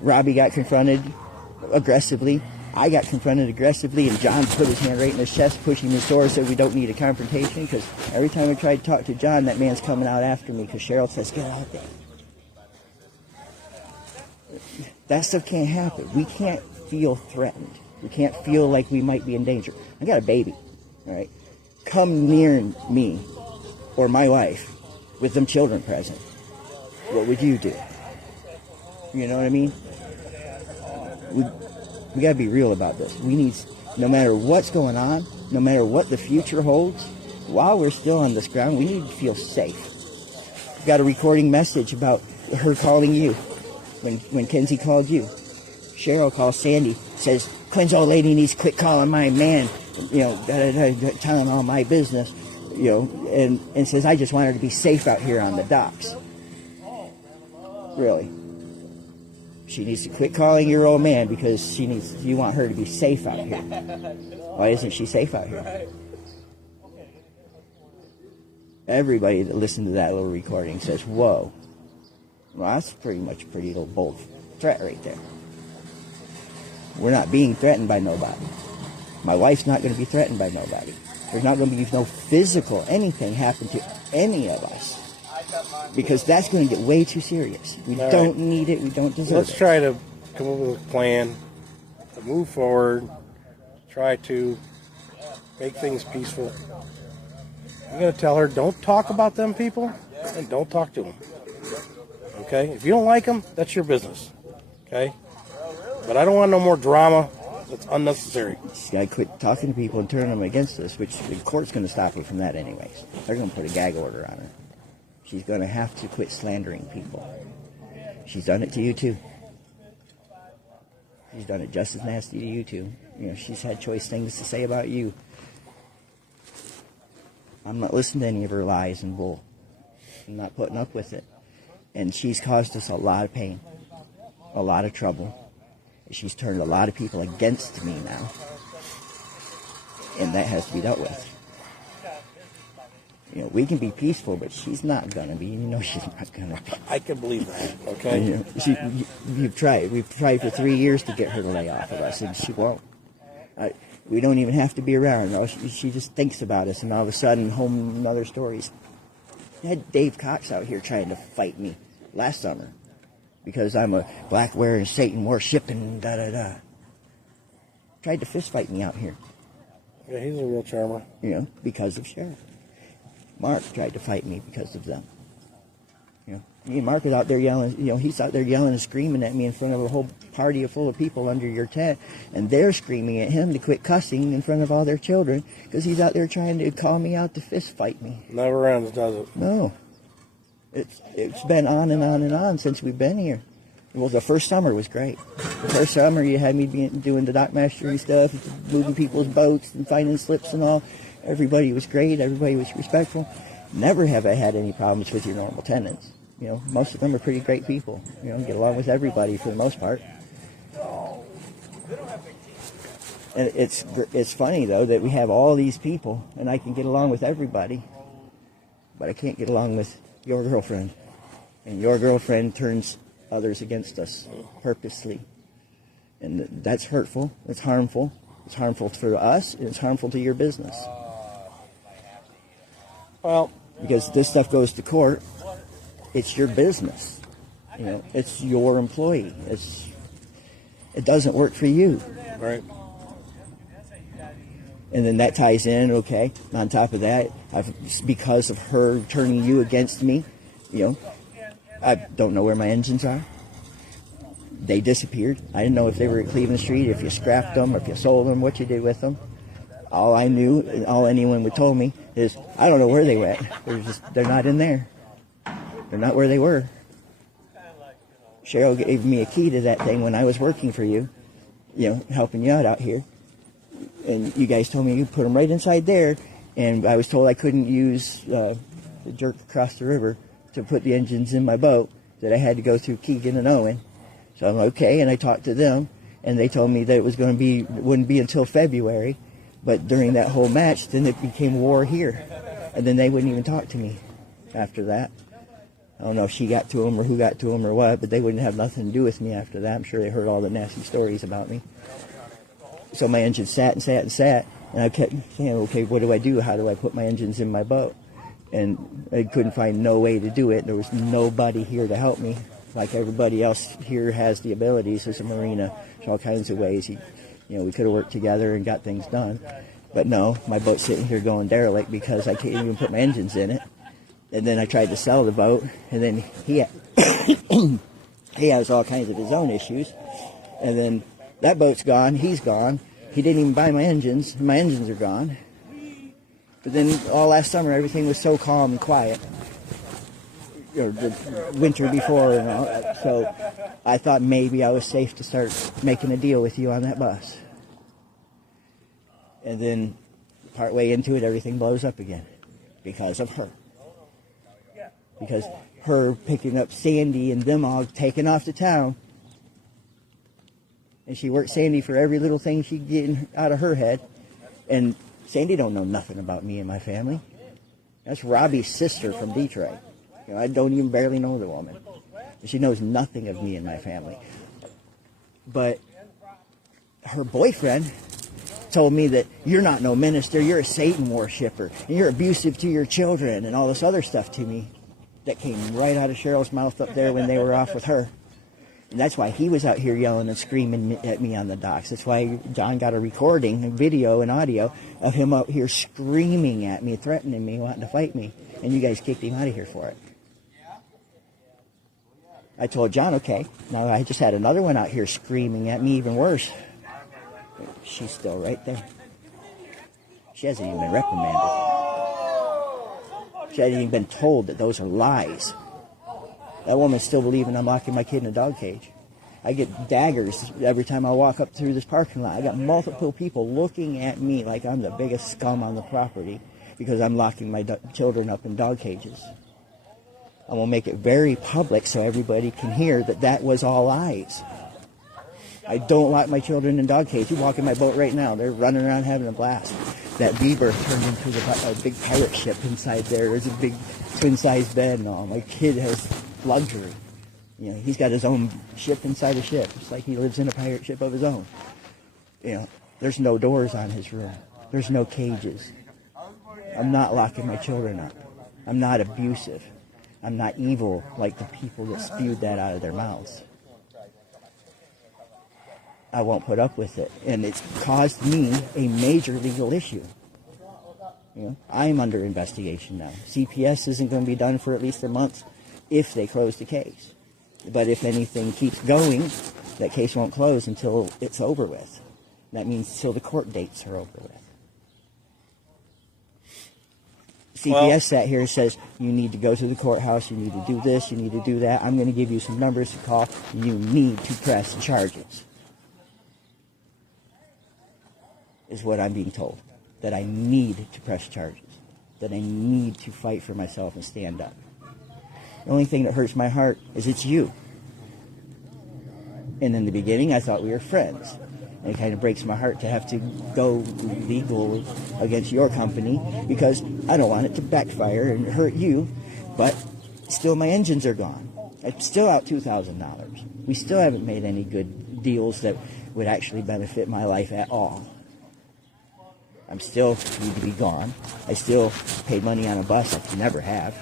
Robbie got confronted aggressively. I got confronted aggressively, and John put his hand right in his chest, pushing me sore, said we don't need a confrontation, because every time I try to talk to John, that man's coming out after me, because Cheryl says, "Get out there." That stuff can't happen. We can't feel threatened. We can't feel like we might be in danger. I got a baby, all right? Come near me or my wife with them children present. What would you do? You know what I mean? We got to be real about this. We need, no matter what's going on, no matter what the future holds, while we're still on this ground, we need to feel safe. We got a recording message about her calling you when Kenzie called you. Cheryl calls Sandy, says, "Quinn's old lady needs to quit calling my man, telling all my business, and says, I just want her to be safe out here on the docks." Really? She needs to quit calling your old man because you want her to be safe out here. Why isn't she safe out here? Everybody that listened to that little recording says, "Whoa." Well, that's pretty much a pretty little bold threat right there. We're not being threatened by nobody. My wife's not going to be threatened by nobody. There's not going to be no physical anything happen to any of us, because that's going to get way too serious. We don't need it. We don't deserve it. Let's try to come up with a plan to move forward, try to Make things peaceful. I'm going to tell her, don't talk about them people, and don't talk to them. Okay? If you don't like them, that's your business. Okay? But I don't want no more drama. That's unnecessary. She's got to quit talking to people and turning them against us, which the court's going to stop her from that anyways. They're going to put a gag order on her. She's going to have to quit slandering people. She's done it to you, too. She's done it just as nasty to you, too. You know, she's had choice things to say about you. I'm not listening to any of her lies and bull. I'm not putting up with it. And she's caused us a lot of pain, a lot of trouble. She's turned a lot of people against me now. And that has to be dealt with. You know, we can be peaceful, but she's not going to be. You know she's not going to be. I can believe that, okay? And, you know, you've tried. We've tried for 3 years to get her to lay off of us, and she won't. We don't even have to be around. No, she just thinks about us, and all of a sudden, home other stories. I had Dave Cox out here trying to fight me last summer because I'm a black-wearing, Satan-worshiping, da-da-da. Tried to fist fight me out here. Yeah, he's a real charmer. You know, because of Sheriff. Mark tried to fight me because of them. You know, me and Mark is out there yelling, you know, he's out there yelling and screaming at me in front of a whole party full of people under your tent, and they're screaming at him to quit cussing in front of all their children because he's out there trying to call me out to fist fight me. Never ends, does it? No. It's been on and on and on since we've been here. Well, the first summer was great. The first summer you had me doing the dock mastery stuff, moving people's boats and finding slips and all. Everybody was great. Everybody was respectful. Never have I had any problems with your normal tenants. You know, most of them are pretty great people. You know, get along with everybody for the most part. And it's funny, though, that we have all these people, and I can get along with everybody, but I can't get along with your girlfriend. And your girlfriend turns others against us purposely. And that's hurtful. It's harmful. It's harmful for us, and it's harmful to your business. Well, because this stuff goes to court, it's your business. You know, it's your employee. It doesn't work for you. Right. And then that ties in, okay. On top of that, because of her turning you against me, you know, I don't know where my engines are. They disappeared. I didn't know if they were at Cleveland Street, if you scrapped them, if you sold them, what you did with them. All I knew, and all anyone would told me is, I don't know where they went. They're not in there. They're not where they were. Cheryl gave me a key to that thing when I was working for you, you know, helping you out here. And you guys told me you put them right inside there, and I was told I couldn't use the jerk across the river to put the engines in my boat, that I had to go through Keegan and Owen. So I'm okay, and I talked to them, and they told me that it wouldn't be until February, but during that whole match, then it became war here, and then they wouldn't even talk to me after that. I don't know if she got to them or who got to them or what, but they wouldn't have nothing to do with me after that. I'm sure they heard all the nasty stories about me. So my engine sat and sat and sat, and I kept saying, okay, what do I do? How do I put my engines in my boat? And I couldn't find no way to do it. There was nobody here to help me. Like everybody else here has the abilities. There's a marina. There's all kinds of ways. We could have worked together and got things done. But no, my boat's sitting here going derelict because I can't even put my engines in it. And then I tried to sell the boat, and then he has all kinds of his own issues. And then that boat's gone. He's gone. He didn't even buy my engines. My engines are gone. But then all last summer, everything was so calm and quiet. Or the winter before and all. So I thought maybe I was safe to start making a deal with you on that bus. And then partway into it, everything blows up again because of her. Because her picking up Sandy and them all taking off to town. And she worked Sandy for every little thing she'd get out of her head. And Sandy don't know nothing about me and my family. That's Robbie's sister from Detroit. I don't even barely know the woman. She knows nothing of me and my family. But her boyfriend told me that you're not no minister, you're a Satan worshiper, and you're abusive to your children and all this other stuff to me that came right out of Cheryl's mouth up there when they were off with her. And that's why he was out here yelling and screaming at me on the docks. That's why John got a recording, a video and audio of him out here screaming at me, threatening me, wanting to fight me. And you guys kicked him out of here for it. I told John, okay. Now I just had another one out here screaming at me, even worse. She's still right there. She hasn't even been reprimanded. She hasn't even been told that those are lies. That woman's still believing I'm locking my kid in a dog cage. I get daggers every time I walk up through this parking lot. I got multiple people looking at me like I'm the biggest scum on the property because I'm locking my children up in dog cages. I will make it very public so everybody can hear that that was all lies. I don't lock my children in dog cages. You walk in my boat right now, they're running around having a blast. That beaver turned into a big pirate ship inside there. There's a big twin-sized bed and all. My kid has luxury. You know, he's got his own ship inside a ship. It's like he lives in a pirate ship of his own. You know, there's no doors on his room. There's no cages. I'm not locking my children up. I'm not abusive. I'm not evil like the people that spewed that out of their mouths. I won't put up with it. And it's caused me a major legal issue. You know, I'm under investigation now. CPS isn't going to be done for at least a month if they close the case. But if anything keeps going, that case won't close until it's over with. That means until the court dates are over with. CPS sat here and says, you need to go to the courthouse, you need to do this, you need to do that. I'm going to give you some numbers to call. You need to press charges. Is what I'm being told. That I need to press charges. That I need to fight for myself and stand up. The only thing that hurts my heart is it's you. And in the beginning, I thought we were friends. And it kind of breaks my heart to have to go legal against your company because I don't want it to backfire and hurt you, but still my engines are gone. I'm still out $2,000. We still haven't made any good deals that would actually benefit my life at all. I'm still need to be gone. I still paid money on a bus I could never have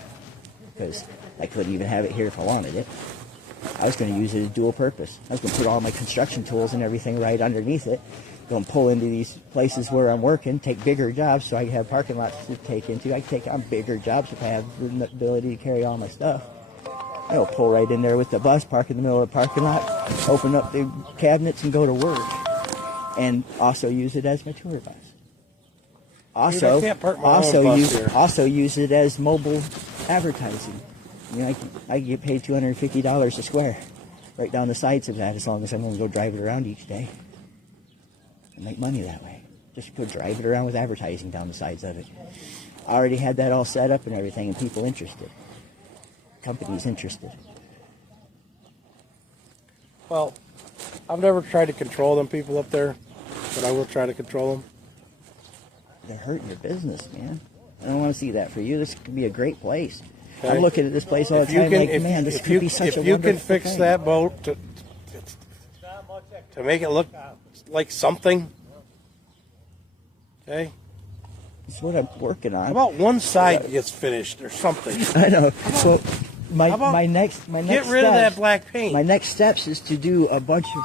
because I couldn't even have it here if I wanted it. I was going to use it as dual purpose. I was going to put all my construction tools and everything right underneath it, go and pull into these places where I'm working, take bigger jobs so I can have parking lots to take into. I can take on bigger jobs if I have the ability to carry all my stuff. I'll pull right in there with the bus, park in the middle of the parking lot, open up the cabinets and go to work. And also use it as my tour bus. Also use it as mobile advertising. You know, I get paid $250 a square right down the sides of that as long as I'm going to go drive it around each day and make money that way. Just go drive it around with advertising down the sides of it. I already had that all set up and everything and people interested. Companies interested. Well, I've never tried to control them people up there, but I will try to control them. They're hurting your business, man. I don't want to see that for you. This could be a great place. Okay. I'm looking at this place all the time like, man, this could be such a wonderful thing. If you can fix that boat to make it look like something, okay? That's what I'm working on. How about one side gets finished or something? I know. So my next get rid of that black paint. My next steps is to do a bunch of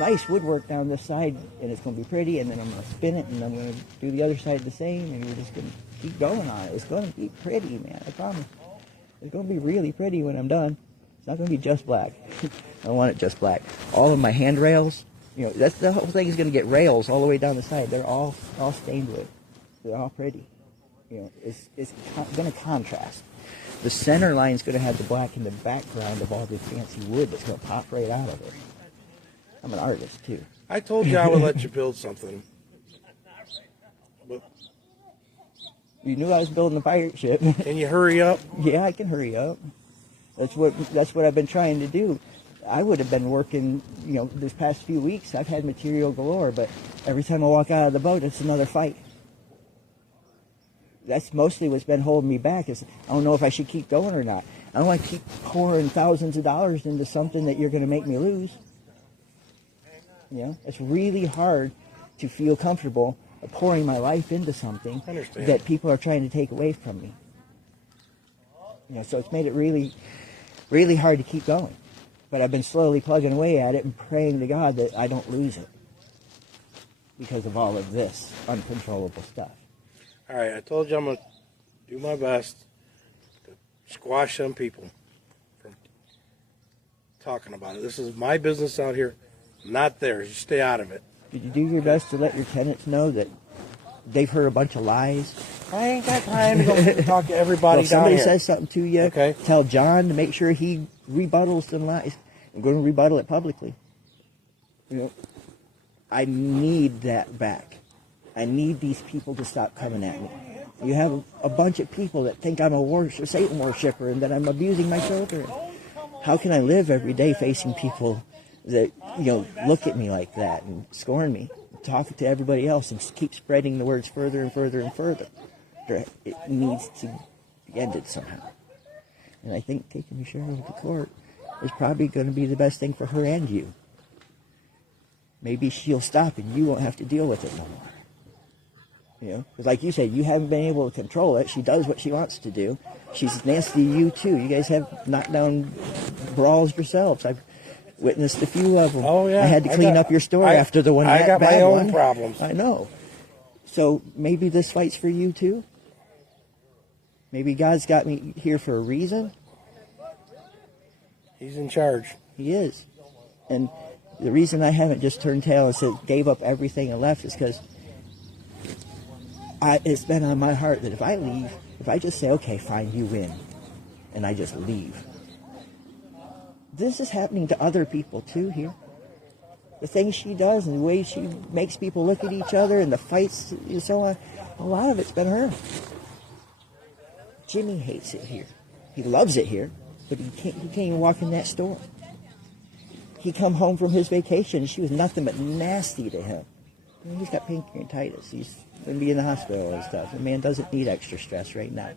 nice woodwork down this side, and it's going to be pretty. And then I'm going to spin it, and I'm going to do the other side the same, and we're just going to keep going on it. It's going to be pretty, man. I promise. It's going to be really pretty when I'm done. It's not going to be just black. I don't want it just black. All of my handrails, you know, that's the whole thing is going to get rails all the way down the side. They're all stained wood. They're all pretty. You know, it's going to contrast. The center line is going to have the black in the background of all the fancy wood that's going to pop right out of it. I'm an artist too. I told you I would let you build something. But you knew I was building a pirate ship. Can you hurry up? Yeah, I can hurry up. That's what I've been trying to do. I would have been working, you know, this past few weeks. I've had material galore, but every time I walk out of the boat, it's another fight. That's mostly what's been holding me back is I don't know if I should keep going or not. I don't want to keep pouring thousands of dollars into something that you're going to make me lose. You know, it's really hard to feel comfortable pouring my life into something that people are trying to take away from me. You know, so it's made it really, really hard to keep going. But I've been slowly plugging away at it and praying to God that I don't lose it because of all of this uncontrollable stuff. All right, I told you I'm going to do my best to squash some people from talking about it. This is my business out here, not theirs. You stay out of it. Did you do your best to let your tenants know that they've heard a bunch of lies? I ain't got time to go talk to everybody Well, if down somebody here. says something to you, Okay. tell John to make sure he rebuttals some lies. I'm going to rebuttal it publicly. You know, I need that back. I need these people to stop coming at me. You have a bunch of people that think I'm a Satan worshiper and that I'm abusing my children. How can I live every day facing people that, look at me like that and scorn me, talk to everybody else and keep spreading the words further and further and further? It needs to be ended somehow. And I think taking Cheryl to court is probably going to be the best thing for her and you. Maybe she'll stop and you won't have to deal with it no more. Because like you said, you haven't been able to control it. She does what she wants to do. She's nasty to you too. You guys have knockdown brawls yourselves. I've witnessed a few of them. Oh, yeah. I had to clean up your store after the one. I got my own one. problems. I know. So maybe this fight's for you too. Maybe God's got me here for a reason. He's in charge. He is. And the reason I haven't just turned tail and said, gave up everything and left is because it's been on my heart that if I leave, if I just say, okay, fine, you win, and I just leave. This is happening to other people too here. The things she does and the way she makes people look at each other and the fights and so on, a lot of it's been her. Jimmy hates it here. He loves it here, but he can't even walk in that store. He come home from his vacation and she was nothing but nasty to him. He's got pancreatitis. He's going to be in the hospital and stuff. The man doesn't need extra stress right now.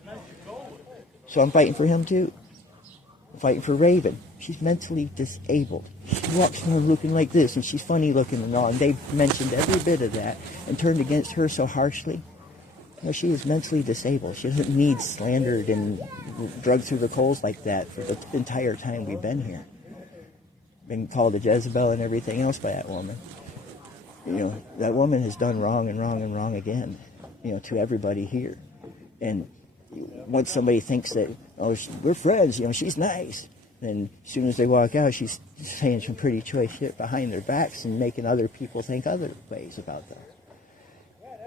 So I'm fighting for him too. I'm fighting for Raven. She's mentally disabled. She walks around looking like this and she's funny looking and all. And they mentioned every bit of that and turned against her so harshly. She is mentally disabled. She doesn't need slandered and drugged through the coals like that for the entire time we've been here. Been called a Jezebel and everything else by that woman. That woman has done wrong and wrong and wrong again, to everybody here. And once somebody thinks that, we're friends, she's nice. Then as soon as they walk out, she's saying some pretty choice shit behind their backs and making other people think other ways about them.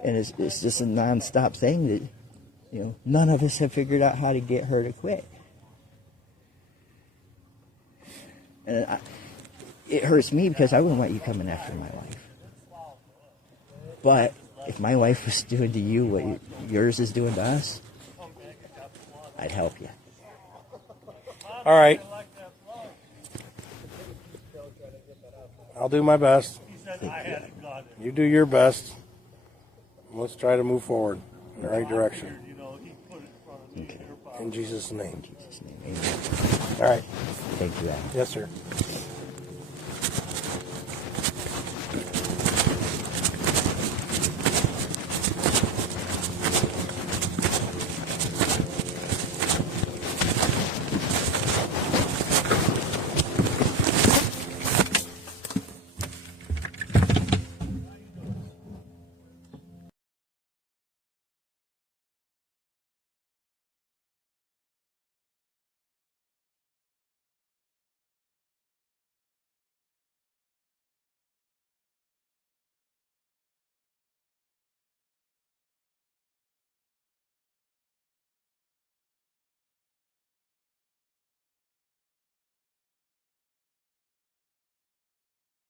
And it's just a non-stop thing that, none of us have figured out how to get her to quit. And it hurts me because I wouldn't want you coming after my wife. But if my wife was doing to you what yours is doing to us, I'd help you. All right. I'll do my best. You do your best. Let's try to move forward in the right direction. Okay. In Jesus' name. In Jesus' name, amen. All right. Thank you, Adam. Yes, sir.